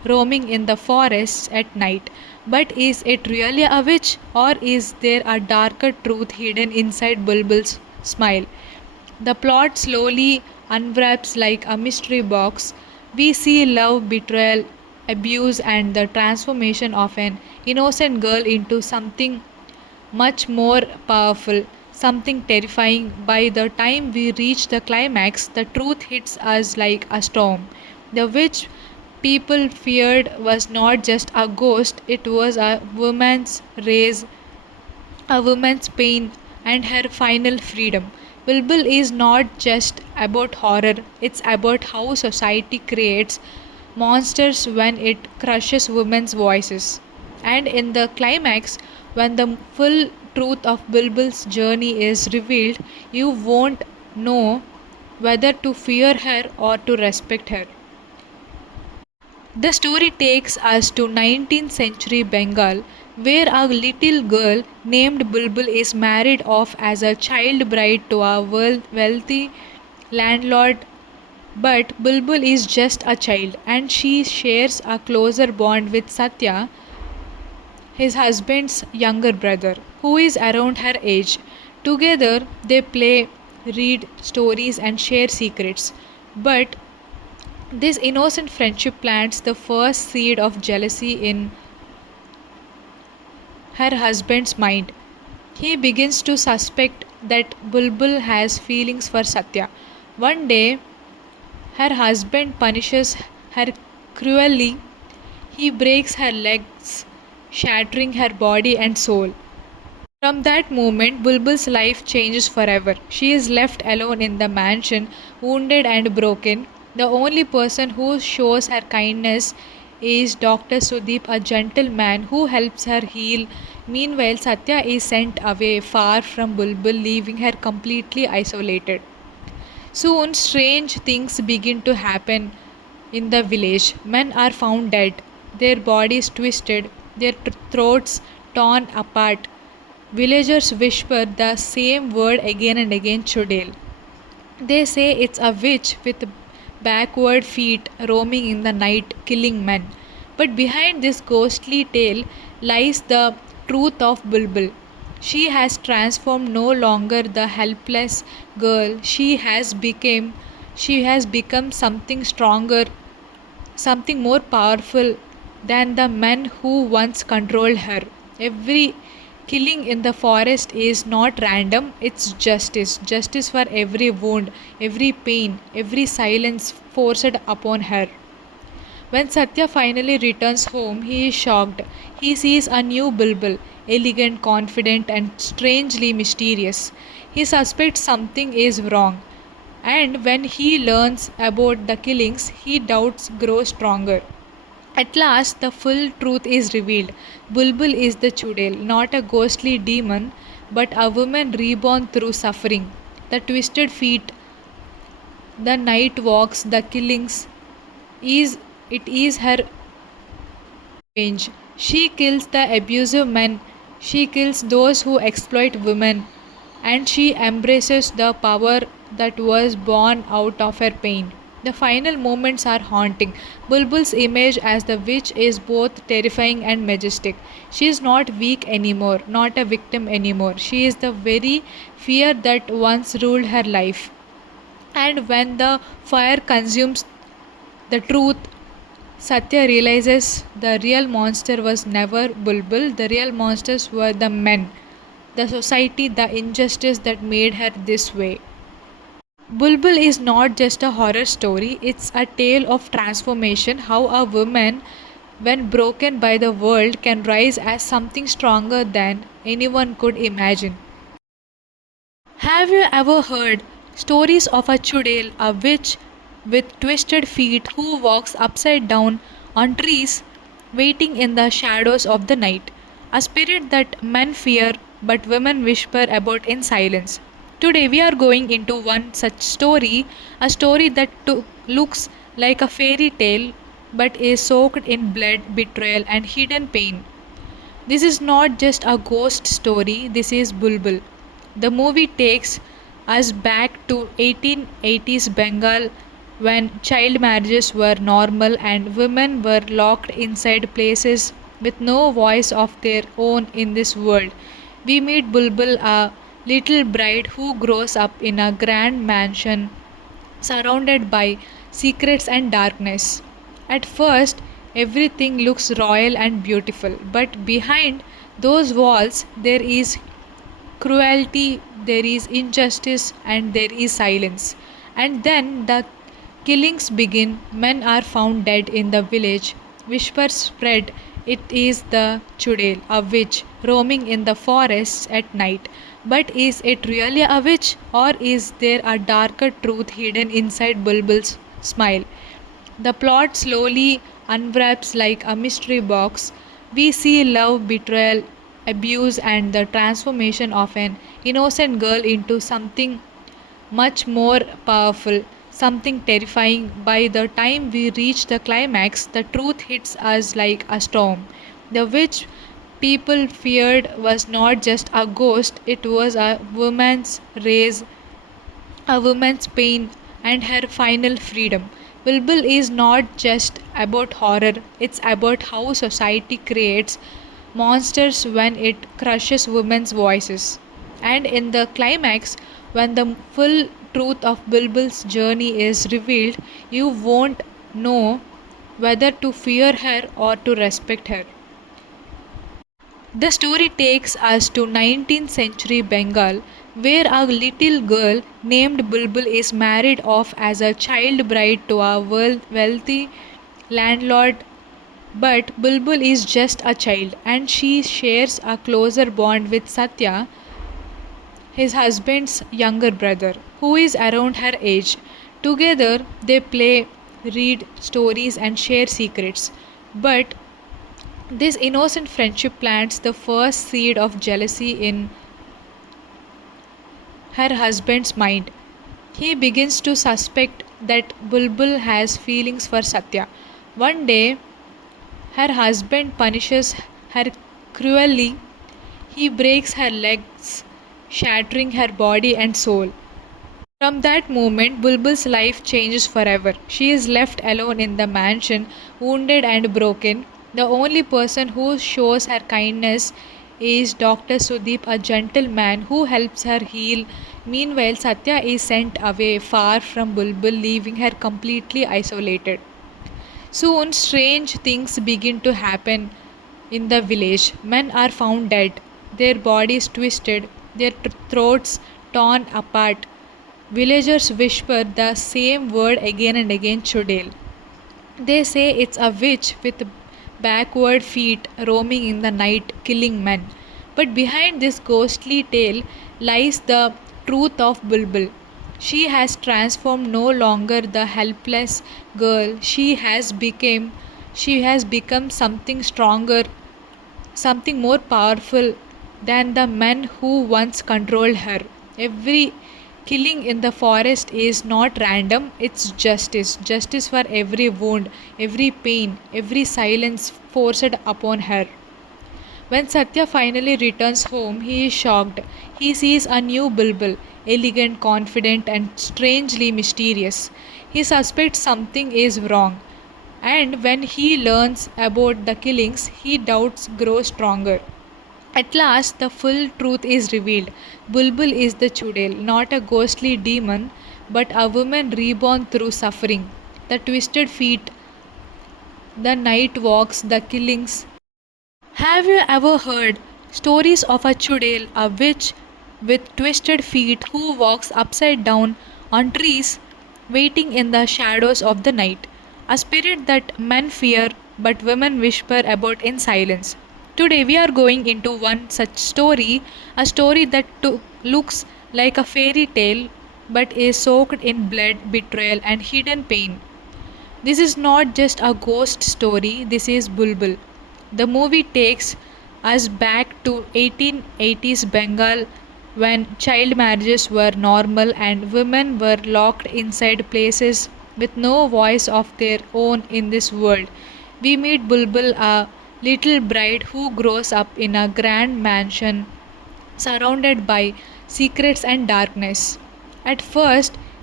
roaming in the forests at night. But is it really a witch, or is there a darker truth hidden inside Bulbul's smile? The plot slowly unwraps like a mystery box. We see love, betrayal, abuse, and the transformation of an innocent girl into something much more powerful, something terrifying. By the time we reach the climax, the truth hits us like a storm. The witch people feared was not just a ghost, it was a woman's pain, and her final freedom. Bulbul is not just about horror, it's about how society creates monsters when it crushes women's voices. And in the climax, when the full truth of Bulbul's journey is revealed, you won't know whether to fear her or to respect her. The story takes us to 19th century Bengal, where a little girl named Bulbul is married off as a child bride to a wealthy landlord. But Bulbul is just a child, and she shares a closer bond with Satya, his husband's younger brother, who is around her age. Together they play, read stories, and share secrets. But this innocent friendship plants the first seed of jealousy in her husband's mind. He begins to suspect that Bulbul has feelings for Satya. One day, her husband punishes her cruelly. He breaks her legs, shattering her body and soul. From that moment, Bulbul's life changes forever. She is left alone in the mansion, wounded and broken. The only person who shows her kindness is Dr. Sudeep, a gentleman who helps her heal. Meanwhile, Satya is sent away far from Bulbul, leaving her completely isolated. Soon, strange things begin to happen in the village. Men are found dead, their bodies twisted, their throats torn apart. Villagers whisper the same word again and again, chudel. They say it's a witch with backward feet roaming in the night, killing men. But behind this ghostly tale lies the truth of Bulbul. She has transformed no longer the helpless girl. She has become something stronger, something more powerful than the men who once controlled her. Every killing in the forest is not random, it's justice. Justice for every wound, every pain, every silence forced upon her. When Satya finally returns home, he is shocked. He sees a new Bulbul, elegant, confident, and strangely mysterious. He suspects something is wrong, and when he learns about the killings, his doubts grow stronger. At last, the full truth is revealed. Bulbul is the chudel, not a ghostly demon, but a woman reborn through suffering. The twisted feet, the night walks, the killings, is it is her revenge. She kills the abusive men, she kills those who exploit women, and she embraces the power that was born out of her pain. The final moments are haunting. Bulbul's image as the witch is both terrifying and majestic. She is not weak anymore, not a victim anymore. She is the very fear that once ruled her life. And when the fire consumes the truth, Satya realizes the real monster was never Bulbul, the real monsters were the men, the society, the injustice that made her this way. Bulbul is not just a horror story, it's a tale of transformation, how a woman, when broken by the world, can rise as something stronger than anyone could imagine. Have you ever heard stories of a chudel, a witch with twisted feet who walks upside down on trees, waiting in the shadows of the night? A spirit that men fear but women whisper about in silence. Today we are going into one such story, a story that looks like a fairy tale but is soaked in blood, betrayal, and hidden pain. This is not just a ghost story, this is Bulbul. The movie takes us back to 1880s Bengal when child marriages were normal and women were locked inside places with no voice of their own in this world. We meet Bulbul, a little bride who grows up in a grand mansion surrounded by secrets and darkness. At first, everything looks royal and beautiful, but behind those walls, there is cruelty, there is injustice, and there is silence. And then the killings begin. Men are found dead in the village. Whispers spread. It is the chudel, a witch, roaming in the forests at night. But is it really a witch, or is there a darker truth hidden inside Bulbul's smile? The plot slowly unwraps like a mystery box. We see love, betrayal, abuse, and the transformation of an innocent girl into something much more powerful, something terrifying. By the time we reach the climax, the truth hits us like a storm. The witch people feared was not just a ghost, it was a woman's pain, and her final freedom. Bulbul is not just about horror, it's about how society creates monsters when it crushes women's voices. And in the climax, when the full truth of Bulbul's journey is revealed, you won't know whether to fear her or to respect her. The story takes us to 19th century Bengal, where a little girl named Bulbul is married off as a child bride to a wealthy landlord. But Bulbul is just a child and she shares a closer bond with Satya, his husband's younger brother, who is around her age. Together they play, read stories, and share secrets. But this innocent friendship plants the first seed of jealousy in her husband's mind. He begins to suspect that Bulbul has feelings for Satya. One day, her husband punishes her cruelly. He breaks her legs, shattering her body and soul. From that moment, Bulbul's life changes forever. She is left alone in the mansion, wounded and broken. The only person who shows her kindness is Dr. Sudeep, a gentleman who helps her heal. Meanwhile, Satya is sent away far from Bulbul, leaving her completely isolated. Soon, strange things begin to happen in the village. Men are found dead, their bodies twisted, their throats torn apart. Villagers whisper the same word again and again, chudel. They say it's a witch with backward feet roaming in the night, killing men. But behind this ghostly tale lies the truth of Bulbul. She has transformed no longer the helpless girl. She has become something stronger, something more powerful than the men who once controlled her. Every killing in the forest is not random, it's justice. Justice for every wound, every pain, every silence forced upon her. When Satya finally returns home, he is shocked. He sees a new Bulbul, elegant, confident, and strangely mysterious. He suspects something is wrong, and when he learns about the killings, his doubts grow stronger. At last, the full truth is revealed. Bulbul is the chudel, not a ghostly demon, but a woman reborn through suffering. The twisted feet, the night walks, the killings. Have you ever heard stories of a chudel, a witch with twisted feet who walks upside down on trees, waiting in the shadows of the night? A spirit that men fear but women whisper about in silence. Today we are going into one such story, a story that looks like a fairy tale but is soaked in blood, betrayal, and hidden pain. This is not just a ghost story, this is Bulbul. The movie takes us back to 1880s Bengal when child marriages were normal and women were locked inside places with no voice of their own in this world. We meet Bulbul, a little bride who grows up in a grand mansion surrounded by secrets and darkness. At first,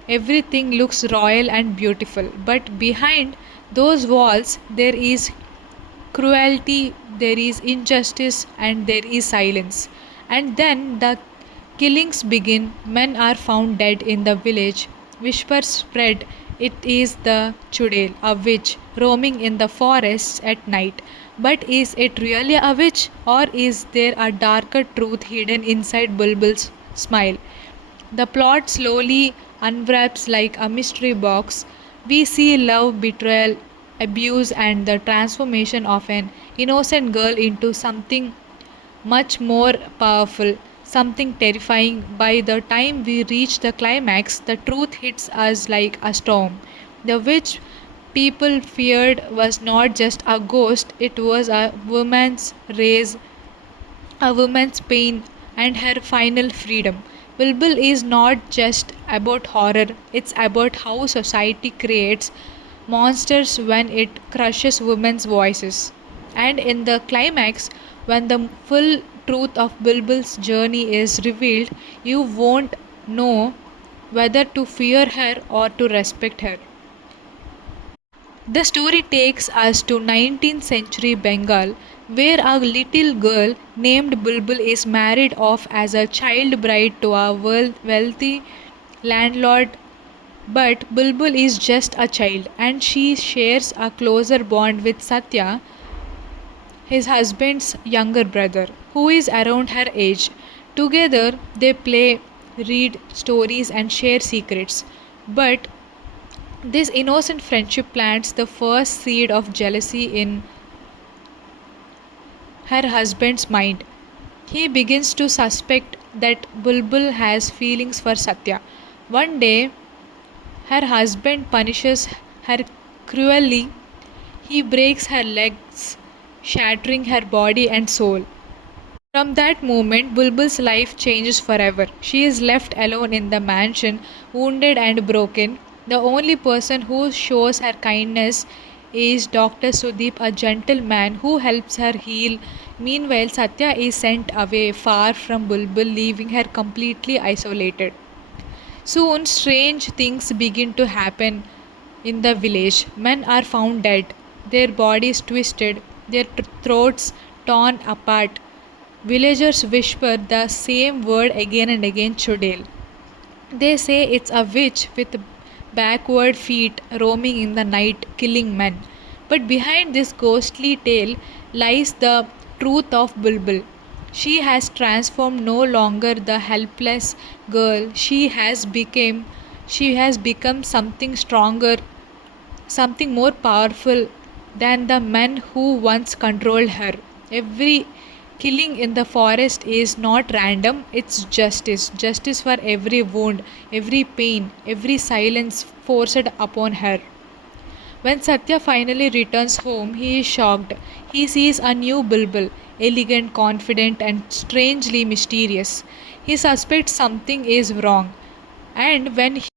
everything looks royal and beautiful. But behind those walls, there is cruelty, there is injustice, and there is silence. And then the killings begin. Men are found dead in the village. Whispers spread. It is the chudel, a witch, roaming in the forests at night. But is it really a witch, or is there a darker truth hidden inside Bulbul's smile? The plot slowly unwraps like a mystery box. We see love, betrayal, abuse, and the transformation of an innocent girl into something much more powerful, something terrifying. By the time we reach the climax, the truth hits us like a storm. The witch people feared was not just a ghost, it was a woman's pain and her final freedom. Bulbul is not just about horror, it's about how society creates monsters when it crushes women's voices. And in the climax, when the full truth of Bulbul's journey is revealed, you won't know whether to fear her or to respect her. The story takes us to 19th century Bengal, where a little girl named Bulbul is married off as a child bride to a wealthy landlord. But Bulbul is just a child and she shares a closer bond with Satya, his husband's younger brother, who is around her age. Together they play, read stories, and share secrets. But this innocent friendship plants the first seed of jealousy in her husband's mind. He begins to suspect that Bulbul has feelings for Satya. One day, her husband punishes her cruelly. He breaks her legs, shattering her body and soul. From that moment, Bulbul's life changes forever. She is left alone in the mansion, wounded and broken. The only person who shows her kindness is Dr. Sudeep, a gentleman who helps her heal. Meanwhile, Satya is sent away far from Bulbul, leaving her completely isolated. Soon, strange things begin to happen in the village. Men are found dead, their bodies twisted, their throats torn apart. Villagers whisper the same word again and again, chudel. They say it's a witch with backward feet roaming in the night, killing men. But behind this ghostly tale lies the truth of Bulbul. She has transformed, no longer the helpless girl. She has become something stronger, something more powerful than the men who once controlled her. Every killing in the forest is not random, it's justice. Justice for every wound, every pain, every silence forced upon her. When Satya finally returns home, he is shocked. He sees a new Bulbul, elegant, confident, and strangely mysterious. He suspects something is wrong. And when